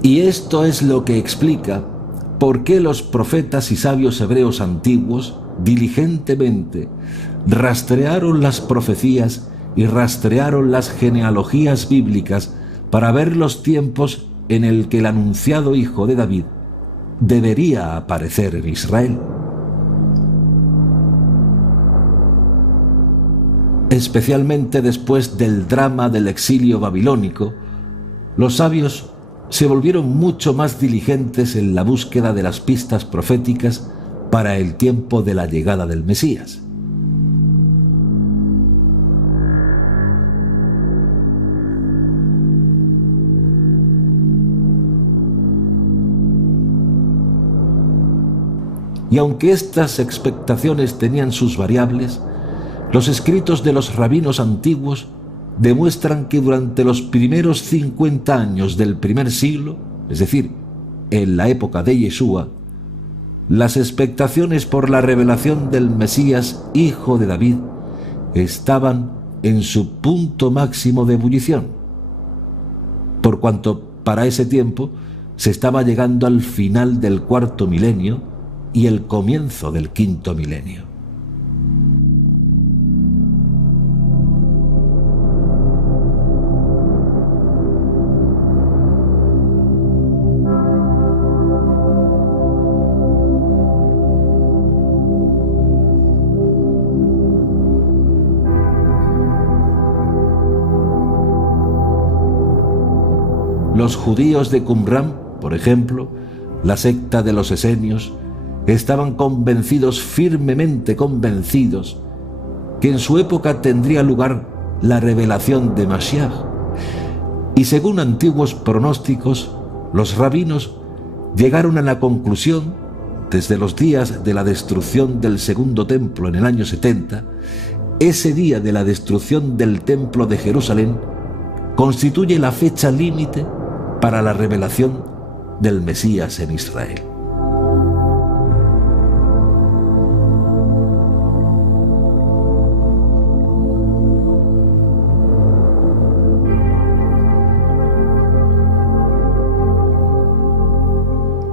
Y esto es lo que explica por qué los profetas y sabios hebreos antiguos diligentemente rastrearon las profecías y rastrearon las genealogías bíblicas para ver los tiempos en el que el anunciado hijo de David debería aparecer en Israel. Especialmente después del drama del exilio babilónico, los sabios se volvieron mucho más diligentes en la búsqueda de las pistas proféticas para el tiempo de la llegada del Mesías. Y aunque estas expectaciones tenían sus variables, los escritos de los rabinos antiguos demuestran que durante los primeros 50 años del primer siglo, es decir, en la época de Yeshua, las expectaciones por la revelación del Mesías, hijo de David, estaban en su punto máximo de ebullición, por cuanto para ese tiempo se estaba llegando al final del cuarto milenio y el comienzo del quinto milenio. Los judíos de Qumran, por ejemplo, la secta de los esenios, estaban firmemente convencidos, que en su época tendría lugar la revelación de Mashiach. Y según antiguos pronósticos, los rabinos llegaron a la conclusión, desde los días de la destrucción del segundo templo en el año 70, ese día de la destrucción del templo de Jerusalén constituye la fecha límite para la revelación del Mesías en Israel.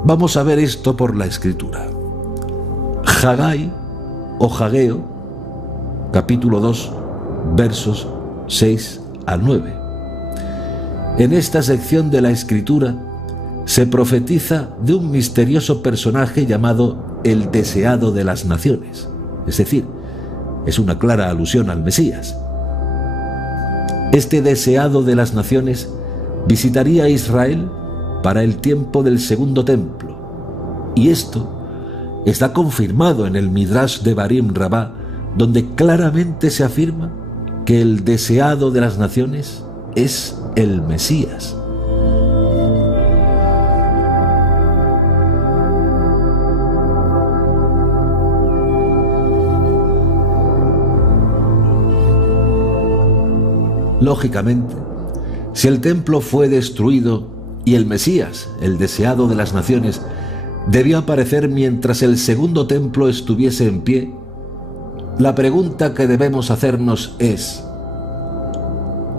Vamos a ver esto por la Escritura. Hagai o Hageo, capítulo 2, versos 6 al 9. En esta sección de la Escritura se profetiza de un misterioso personaje llamado el deseado de las naciones, es decir, es una clara alusión al Mesías. Este deseado de las naciones visitaría a Israel para el tiempo del segundo templo, y esto está confirmado en el Midrash de Barim Rabá, donde claramente se afirma que el deseado de las naciones es el Mesías. Lógicamente, si el templo fue destruido y el Mesías, el deseado de las naciones, debió aparecer mientras el segundo templo estuviese en pie, la pregunta que debemos hacernos es: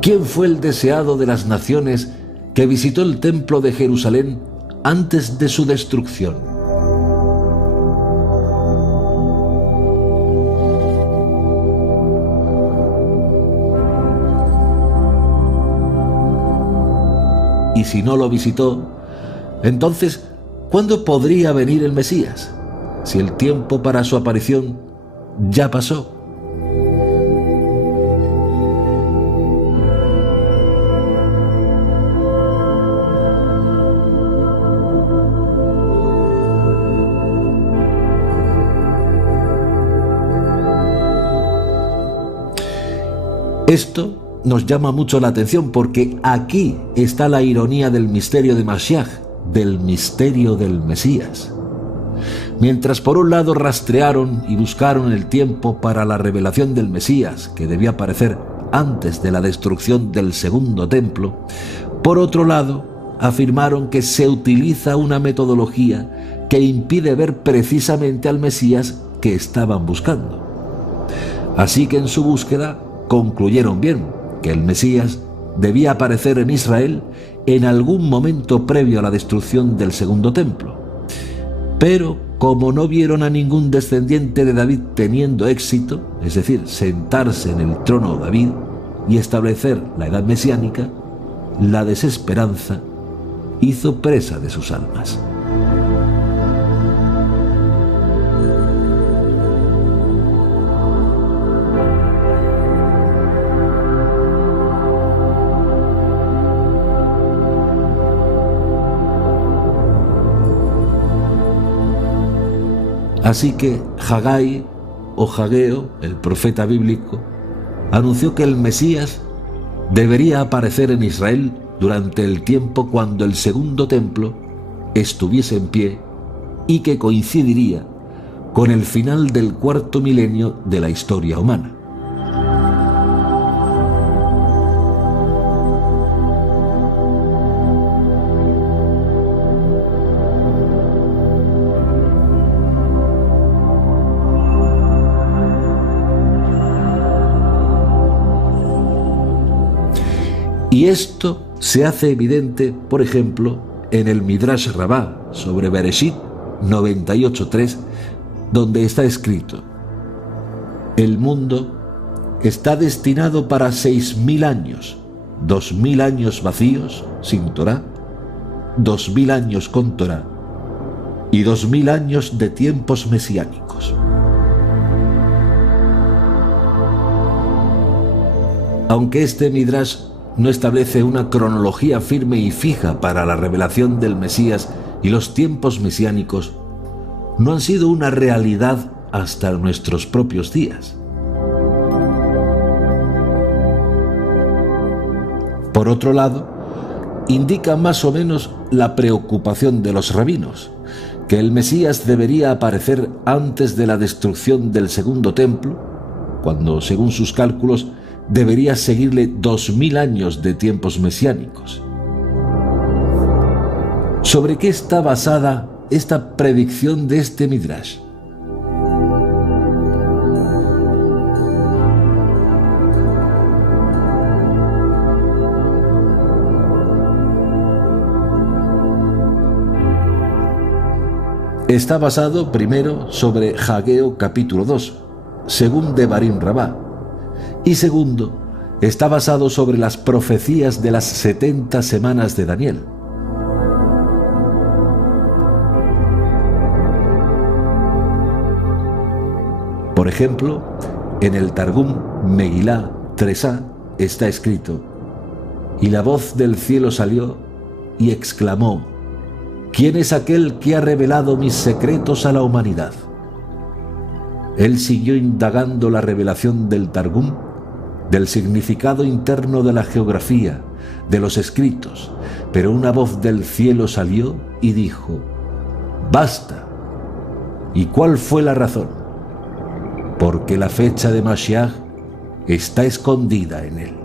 ¿quién fue el deseado de las naciones que visitó el templo de Jerusalén antes de su destrucción? Y si no lo visitó, entonces, ¿cuándo podría venir el Mesías? Si el tiempo para su aparición ya pasó. Esto nos llama mucho la atención porque aquí está la ironía del misterio de Mashiach, del misterio del Mesías. Mientras por un lado rastrearon y buscaron el tiempo para la revelación del Mesías, que debía aparecer antes de la destrucción del segundo templo, por otro lado, afirmaron que se utiliza una metodología que impide ver precisamente al Mesías que estaban buscando. Así que en su búsqueda concluyeron bien que el Mesías debía aparecer en Israel en algún momento previo a la destrucción del segundo templo. Pero como no vieron a ningún descendiente de David teniendo éxito, es decir, sentarse en el trono de David y establecer la edad mesiánica, la desesperanza hizo presa de sus almas. Así que Hagai o Hageo, el profeta bíblico, anunció que el Mesías debería aparecer en Israel durante el tiempo cuando el segundo templo estuviese en pie y que coincidiría con el final del cuarto milenio de la historia humana. Y esto se hace evidente, por ejemplo, en el Midrash Rabbah sobre Bereshit 98.3, donde está escrito: el mundo está destinado para 6.000 años, 2.000 años vacíos, sin Torá, 2.000 años con Torá y 2.000 años de tiempos mesiánicos. Aunque este Midrash no establece una cronología firme y fija para la revelación del Mesías y los tiempos mesiánicos, no han sido una realidad hasta nuestros propios días. Por otro lado, indica más o menos la preocupación de los rabinos, que el Mesías debería aparecer antes de la destrucción del segundo templo, cuando, según sus cálculos, debería seguirle 2.000 años de tiempos mesiánicos. ¿Sobre qué está basada esta predicción de este Midrash? Está basado primero sobre Hageo capítulo 2, según Devarim Rabbah, y segundo, está basado sobre las profecías de las 70 semanas de Daniel. Por ejemplo, en el Targum Megilá 3a está escrito: y la voz del cielo salió y exclamó: ¿quién es aquel que ha revelado mis secretos a la humanidad? Él siguió indagando la revelación del Targum, del significado interno de la geografía, de los escritos, pero una voz del cielo salió y dijo: ¡basta! ¿Y cuál fue la razón? Porque la fecha de Mashiach está escondida en él.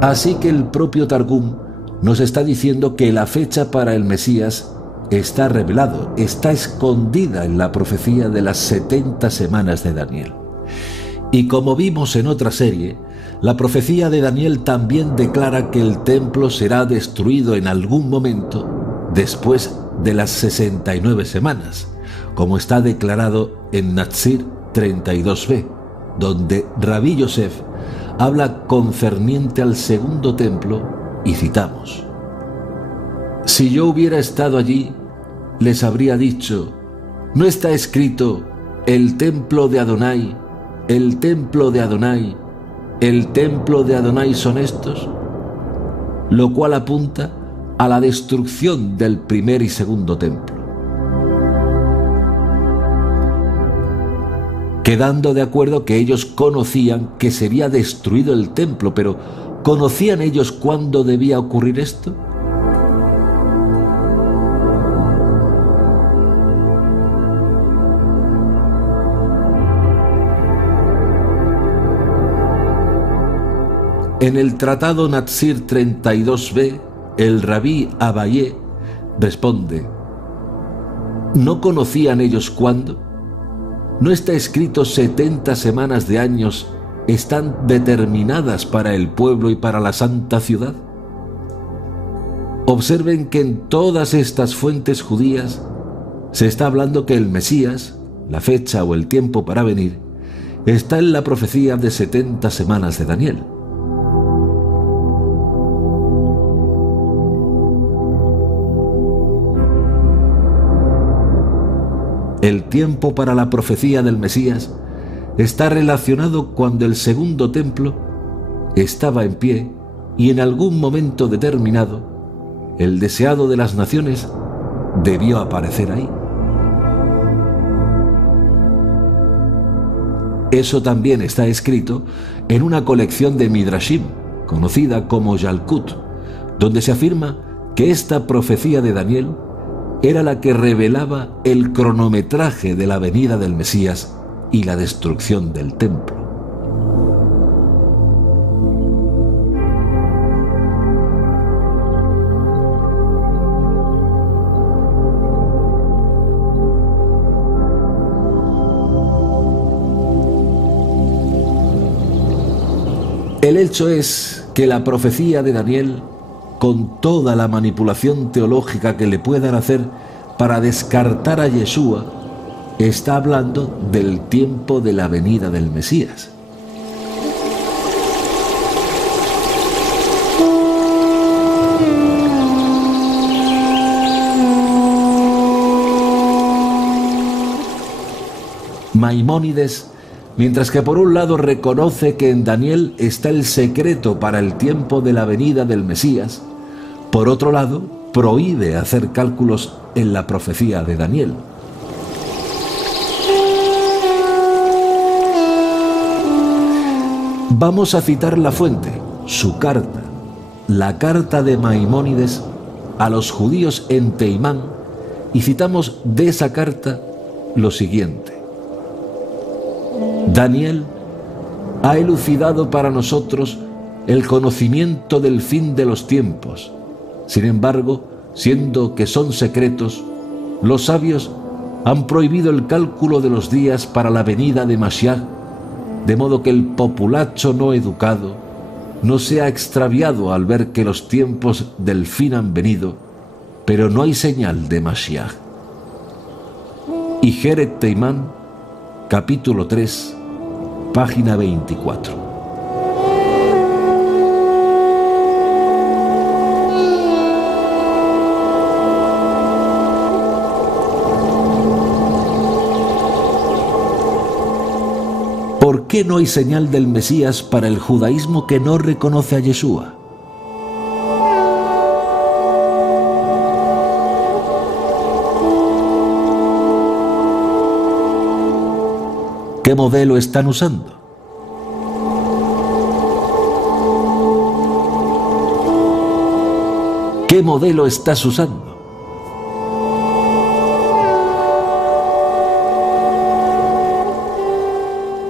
Así que el propio Targum nos está diciendo que la fecha para el Mesías está revelado, está escondida en la profecía de las 70 semanas de Daniel. Y como vimos en otra serie, la profecía de Daniel también declara que el templo será destruido en algún momento después de las 69 semanas, como está declarado en Natsir 32b, donde Rabí Yosef habla concerniente al segundo templo y citamos: si yo hubiera estado allí, les habría dicho: ¿no está escrito el templo de Adonai, el templo de Adonai, el templo de Adonai son estos? Lo cual apunta a la destrucción del primer y segundo templo. Quedando de acuerdo que ellos conocían que sería destruido el templo, pero ¿conocían ellos cuándo debía ocurrir esto? En el Tratado Natsir 32b, el rabí Abayé responde: ¿no conocían ellos cuándo? ¿No está escrito 70 semanas de años están determinadas para el pueblo y para la santa ciudad? Observen que en todas estas fuentes judías se está hablando que el Mesías, la fecha o el tiempo para venir, está en la profecía de 70 semanas de Daniel. El tiempo para la profecía del Mesías está relacionado cuando el segundo templo estaba en pie y en algún momento determinado, el deseado de las naciones debió aparecer ahí. Eso también está escrito en una colección de Midrashim, conocida como Yalkut, donde se afirma que esta profecía de Daniel era la que revelaba el cronometraje de la venida del Mesías y la destrucción del templo. El hecho es que la profecía de Daniel, con toda la manipulación teológica que le puedan hacer para descartar a Yeshua, está hablando del tiempo de la venida del Mesías. Maimónides, mientras que por un lado reconoce que en Daniel está el secreto para el tiempo de la venida del Mesías, por otro lado prohíbe hacer cálculos en la profecía de Daniel. Vamos a citar la fuente, su carta, la carta de Maimónides a los judíos en Teimán, y citamos de esa carta lo siguiente: Daniel ha elucidado para nosotros el conocimiento del fin de los tiempos. Sin embargo, siendo que son secretos, los sabios han prohibido el cálculo de los días para la venida de Mashiach, de modo que el populacho no educado no sea extraviado al ver que los tiempos del fin han venido, pero no hay señal de Mashiach. Ijeret Teimán, capítulo 3, página 24. ¿Por qué no hay señal del Mesías para el judaísmo que no reconoce a Yeshua? ¿Qué modelo están usando? ¿Qué modelo estás usando?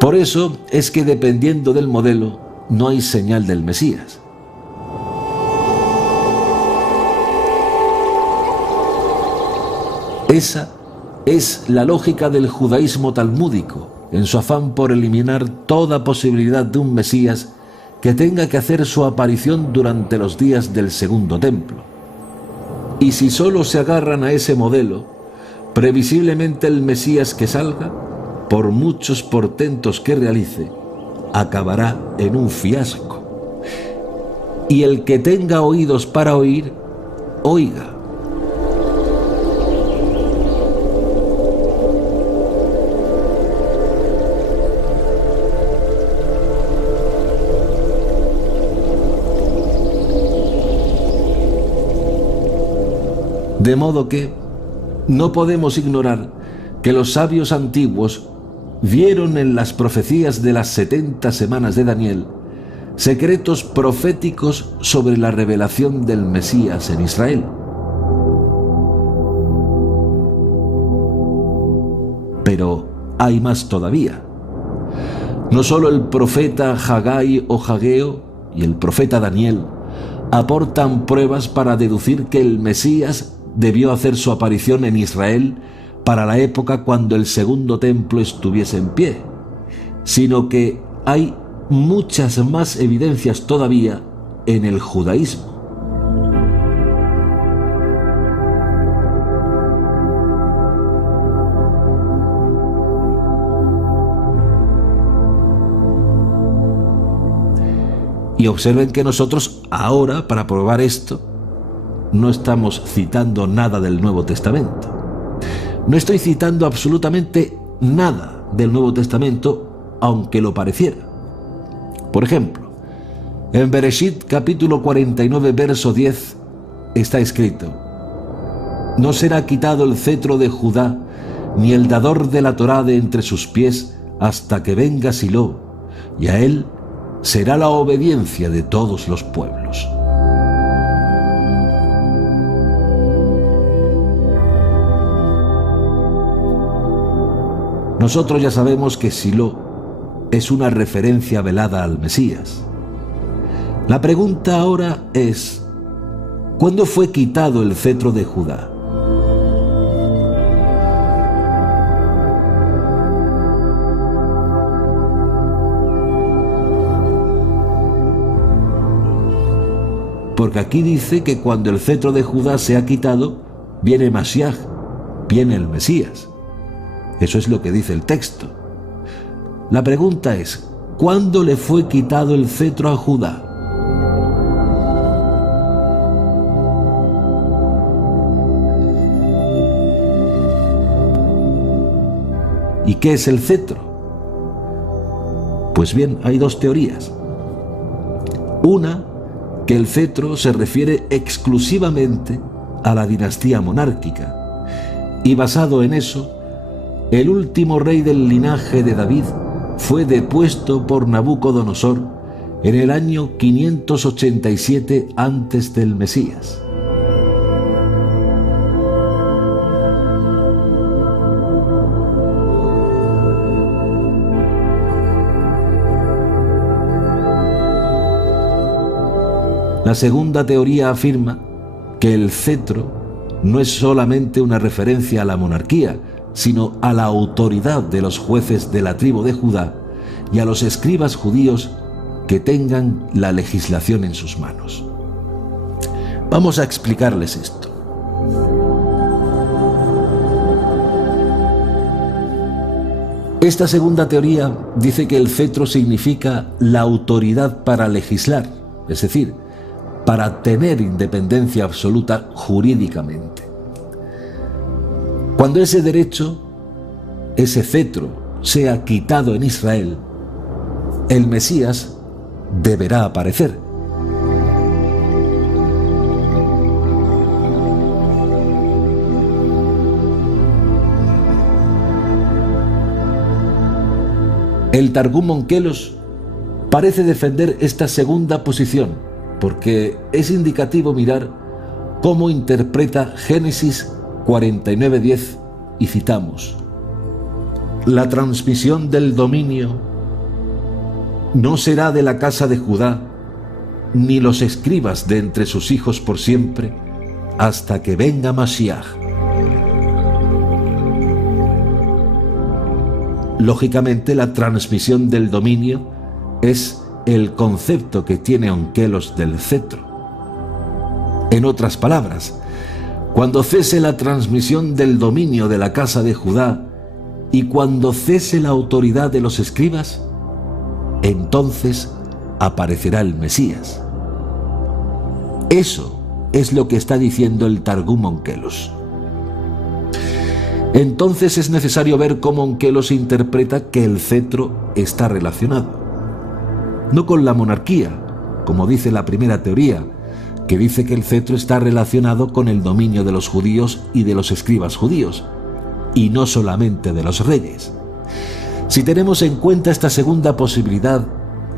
Por eso es que dependiendo del modelo no hay señal del Mesías. Esa es la lógica del judaísmo talmúdico, en su afán por eliminar toda posibilidad de un Mesías que tenga que hacer su aparición durante los días del segundo templo. Y si solo se agarran a ese modelo, previsiblemente el Mesías que salga, por muchos portentos que realice, acabará en un fiasco. Y el que tenga oídos para oír, oiga. De modo que no podemos ignorar que los sabios antiguos vieron en las profecías de las 70 semanas de Daniel secretos proféticos sobre la revelación del Mesías en Israel. Pero hay más todavía. No solo el profeta Hagai o Hageo y el profeta Daniel aportan pruebas para deducir que el Mesías debió hacer su aparición en Israel para la época cuando el segundo templo estuviese en pie, sino que hay muchas más evidencias todavía en el judaísmo. Y observen que nosotros ahora, para probar esto, no estamos citando nada del Nuevo Testamento. No estoy citando absolutamente nada del Nuevo Testamento, aunque lo pareciera. Por ejemplo, en Bereshit capítulo 49, verso 10, está escrito: «No será quitado el cetro de Judá, ni el dador de la Torá de entre sus pies, hasta que venga Silo, y a él será la obediencia de todos los pueblos». Nosotros ya sabemos que Silo es una referencia velada al Mesías. La pregunta ahora es: ¿cuándo fue quitado el cetro de Judá? Porque aquí dice que cuando el cetro de Judá se ha quitado, viene Mashiach, viene el Mesías. Eso es lo que dice el texto. La pregunta es: ¿cuándo le fue quitado el cetro a Judá? ¿Y qué es el cetro? Pues bien, hay dos teorías. Una, que el cetro se refiere exclusivamente a la dinastía monárquica, y basado en eso, el último rey del linaje de David fue depuesto por Nabucodonosor en el año 587 antes del Mesías. La segunda teoría afirma que el cetro no es solamente una referencia a la monarquía, sino a la autoridad de los jueces de la tribu de Judá y a los escribas judíos que tengan la legislación en sus manos. Vamos a explicarles esto. Esta segunda teoría dice que el cetro significa la autoridad para legislar, es decir, para tener independencia absoluta jurídicamente. Cuando ese derecho, ese cetro, sea quitado en Israel, el Mesías deberá aparecer. El Targum Onkelos parece defender esta segunda posición, porque es indicativo mirar cómo interpreta Génesis 49:10, y citamos: «La transmisión del dominio no será de la casa de Judá, ni los escribas de entre sus hijos por siempre, hasta que venga Mashiach». Lógicamente, la transmisión del dominio es el concepto que tiene Onkelos del cetro. En otras palabras, cuando cese la transmisión del dominio de la casa de Judá y cuando cese la autoridad de los escribas, entonces aparecerá el Mesías. Eso es lo que está diciendo el Targum Onkelos. Entonces es necesario ver cómo Onkelos interpreta que el cetro está relacionado, no con la monarquía, como dice la primera teoría, que dice que el cetro está relacionado con el dominio de los judíos y de los escribas judíos, y no solamente de los reyes. Si tenemos en cuenta esta segunda posibilidad,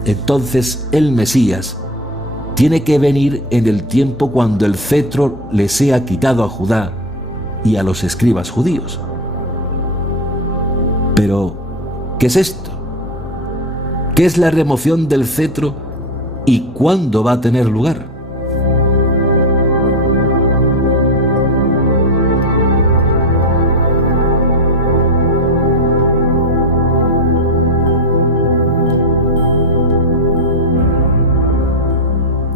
entonces el Mesías tiene que venir en el tiempo cuando el cetro le sea quitado a Judá y a los escribas judíos. Pero, ¿qué es esto? ¿Qué es la remoción del cetro y cuándo va a tener lugar.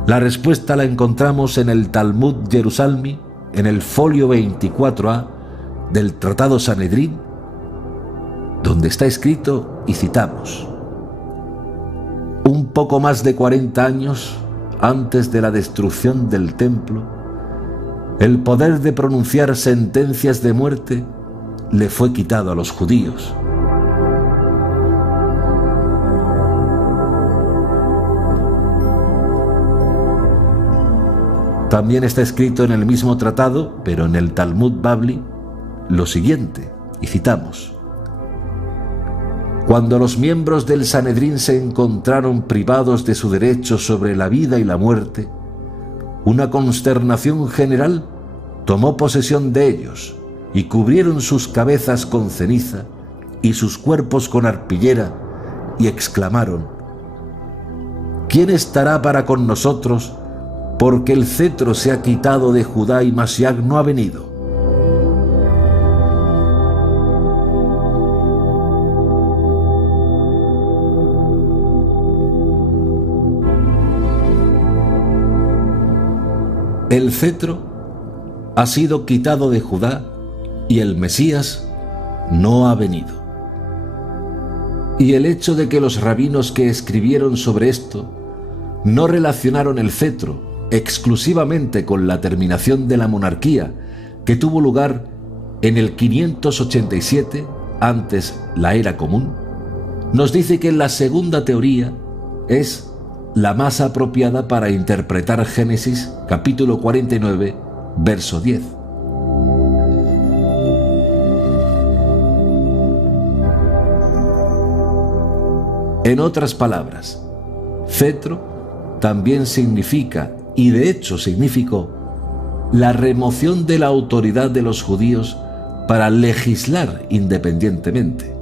La respuesta la encontramos en el Talmud Jerusalmi, en el folio 24a del Tratado Sanedrín, donde está escrito, y citamos: un poco más de 40 años antes de la destrucción del templo, el poder de pronunciar sentencias de muerte le fue quitado a los judíos. También está escrito en el mismo tratado, pero en el Talmud Babli, lo siguiente, y citamos: cuando los miembros del Sanedrín se encontraron privados de su derecho sobre la vida y la muerte, una consternación general tomó posesión de ellos y cubrieron sus cabezas con ceniza y sus cuerpos con arpillera y exclamaron: ¿quién estará para con nosotros? Porque el cetro se ha quitado de Judá y Mashiach no ha venido. El cetro ha sido quitado de Judá y el Mesías no ha venido. Y el hecho de que los rabinos que escribieron sobre esto no relacionaron el cetro exclusivamente con la terminación de la monarquía que tuvo lugar en el 587, antes la era común, nos dice que la segunda teoría es la más apropiada para interpretar Génesis capítulo 49, verso 10. En otras palabras, cetro también significa, y de hecho significó, la remoción de la autoridad de los judíos para legislar independientemente,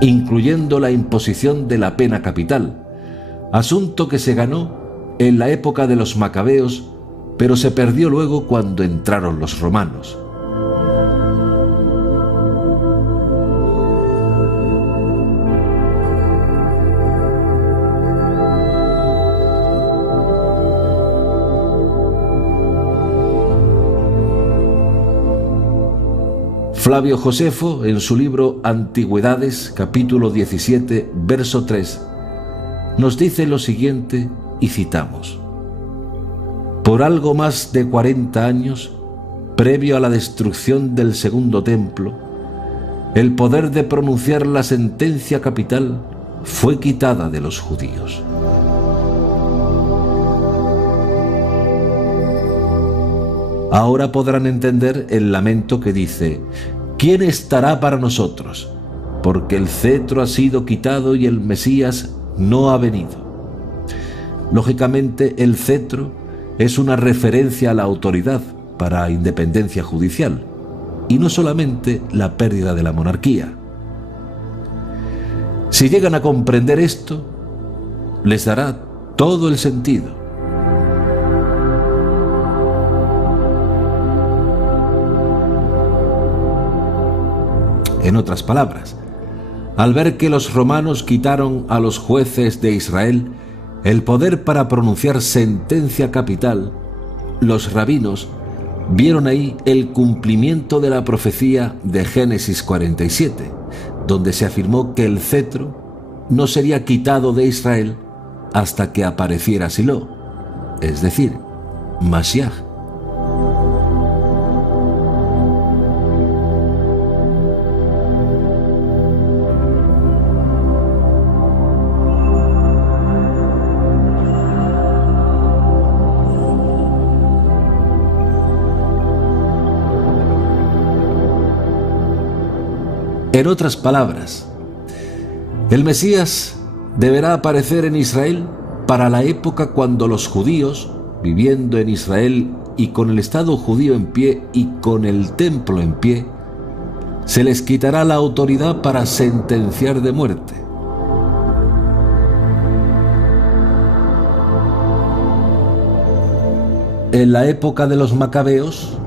incluyendo la imposición de la pena capital, asunto que se ganó en la época de los macabeos, pero se perdió luego cuando entraron los romanos. Flavio Josefo, en su libro Antigüedades, capítulo 17, verso 3, nos dice lo siguiente, y citamos: por algo más de 40 años, previo a la destrucción del segundo templo, el poder de pronunciar la sentencia capital fue quitada de los judíos. Ahora podrán entender el lamento que dice: ¿quién estará para nosotros? Porque el cetro ha sido quitado y el Mesías no ha venido. Lógicamente, el cetro es una referencia a la autoridad para independencia judicial, y no solamente la pérdida de la monarquía. Si llegan a comprender esto, les dará todo el sentido. En otras palabras, al ver que los romanos quitaron a los jueces de Israel el poder para pronunciar sentencia capital, los rabinos vieron ahí el cumplimiento de la profecía de Génesis 47, donde se afirmó que el cetro no sería quitado de Israel hasta que apareciera Silo, es decir, Mashiach. En otras palabras, el Mesías deberá aparecer en Israel para la época cuando los judíos, viviendo en Israel y con el Estado judío en pie y con el templo en pie, se les quitará la autoridad para sentenciar de muerte. En la época de los macabeos,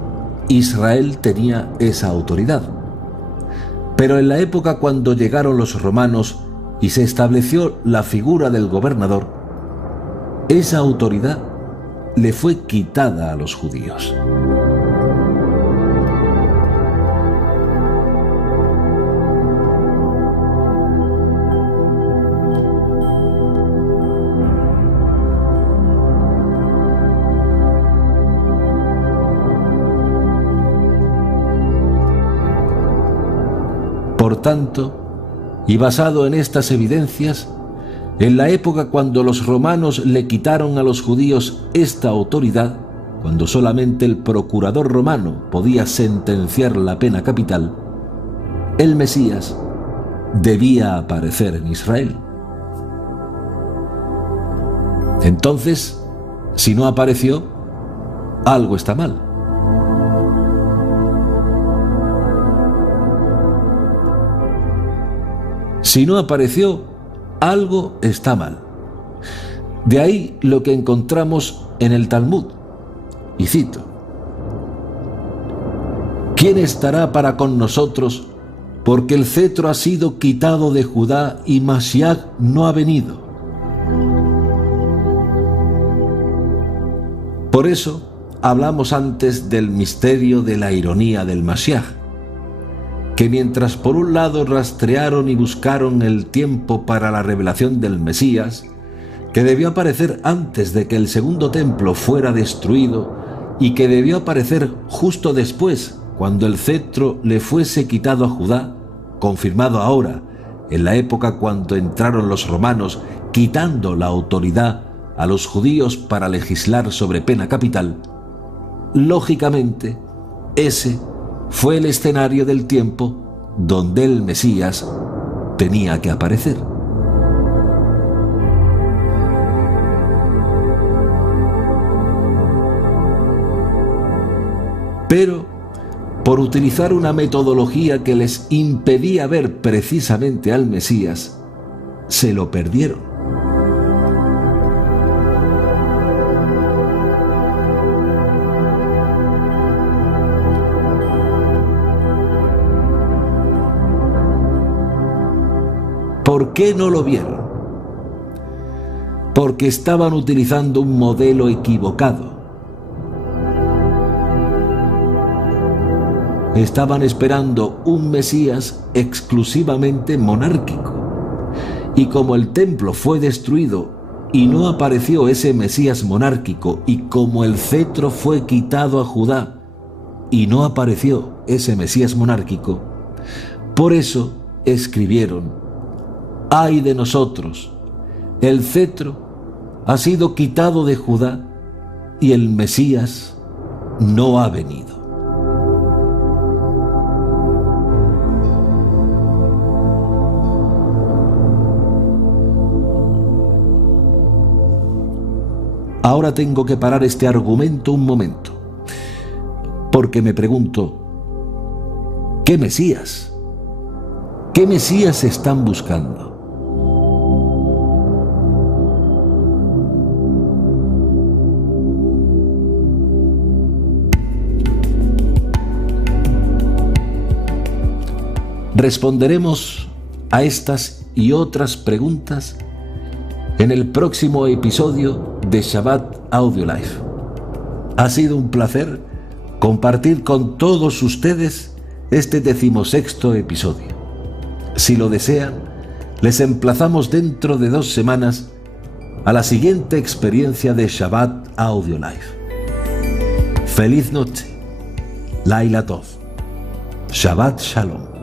Israel tenía esa autoridad. Pero en la época cuando llegaron los romanos y se estableció la figura del gobernador, esa autoridad le fue quitada a los judíos. Por tanto, y basado en estas evidencias, en la época cuando los romanos le quitaron a los judíos esta autoridad, cuando solamente el procurador romano podía sentenciar la pena capital, el Mesías debía aparecer en Israel. Entonces, si no apareció, algo está mal. Si no apareció, algo está mal. De ahí lo que encontramos en el Talmud. Y cito: ¿quién estará para con nosotros? Porque el cetro ha sido quitado de Judá y Mashiach no ha venido. Por eso hablamos antes del misterio de la ironía del Mashiach, que mientras por un lado rastrearon y buscaron el tiempo para la revelación del Mesías, que debió aparecer antes de que el segundo templo fuera destruido y que debió aparecer justo después, cuando el cetro le fuese quitado a Judá, confirmado ahora, en la época cuando entraron los romanos, quitando la autoridad a los judíos para legislar sobre pena capital, lógicamente, ese fue el escenario del tiempo donde el Mesías tenía que aparecer. Pero, por utilizar una metodología que les impedía ver precisamente al Mesías, se lo perdieron. ¿Por qué no lo vieron? Porque estaban utilizando un modelo equivocado. Estaban esperando un Mesías exclusivamente monárquico. Y como el templo fue destruido y no apareció ese Mesías monárquico, y como el cetro fue quitado a Judá y no apareció ese Mesías monárquico, por eso escribieron: ¡ay de nosotros! El cetro ha sido quitado de Judá y el Mesías no ha venido. Ahora tengo que parar este argumento un momento, porque me pregunto: ¿qué Mesías? ¿Qué Mesías están buscando? Responderemos a estas y otras preguntas en el próximo episodio de Shabbat Audio Life. Ha sido un placer compartir con todos ustedes este 16º episodio. Si lo desean, les emplazamos dentro de 2 semanas a la siguiente experiencia de Shabbat Audio Life. Feliz noche, Laila Tov, Shabbat Shalom.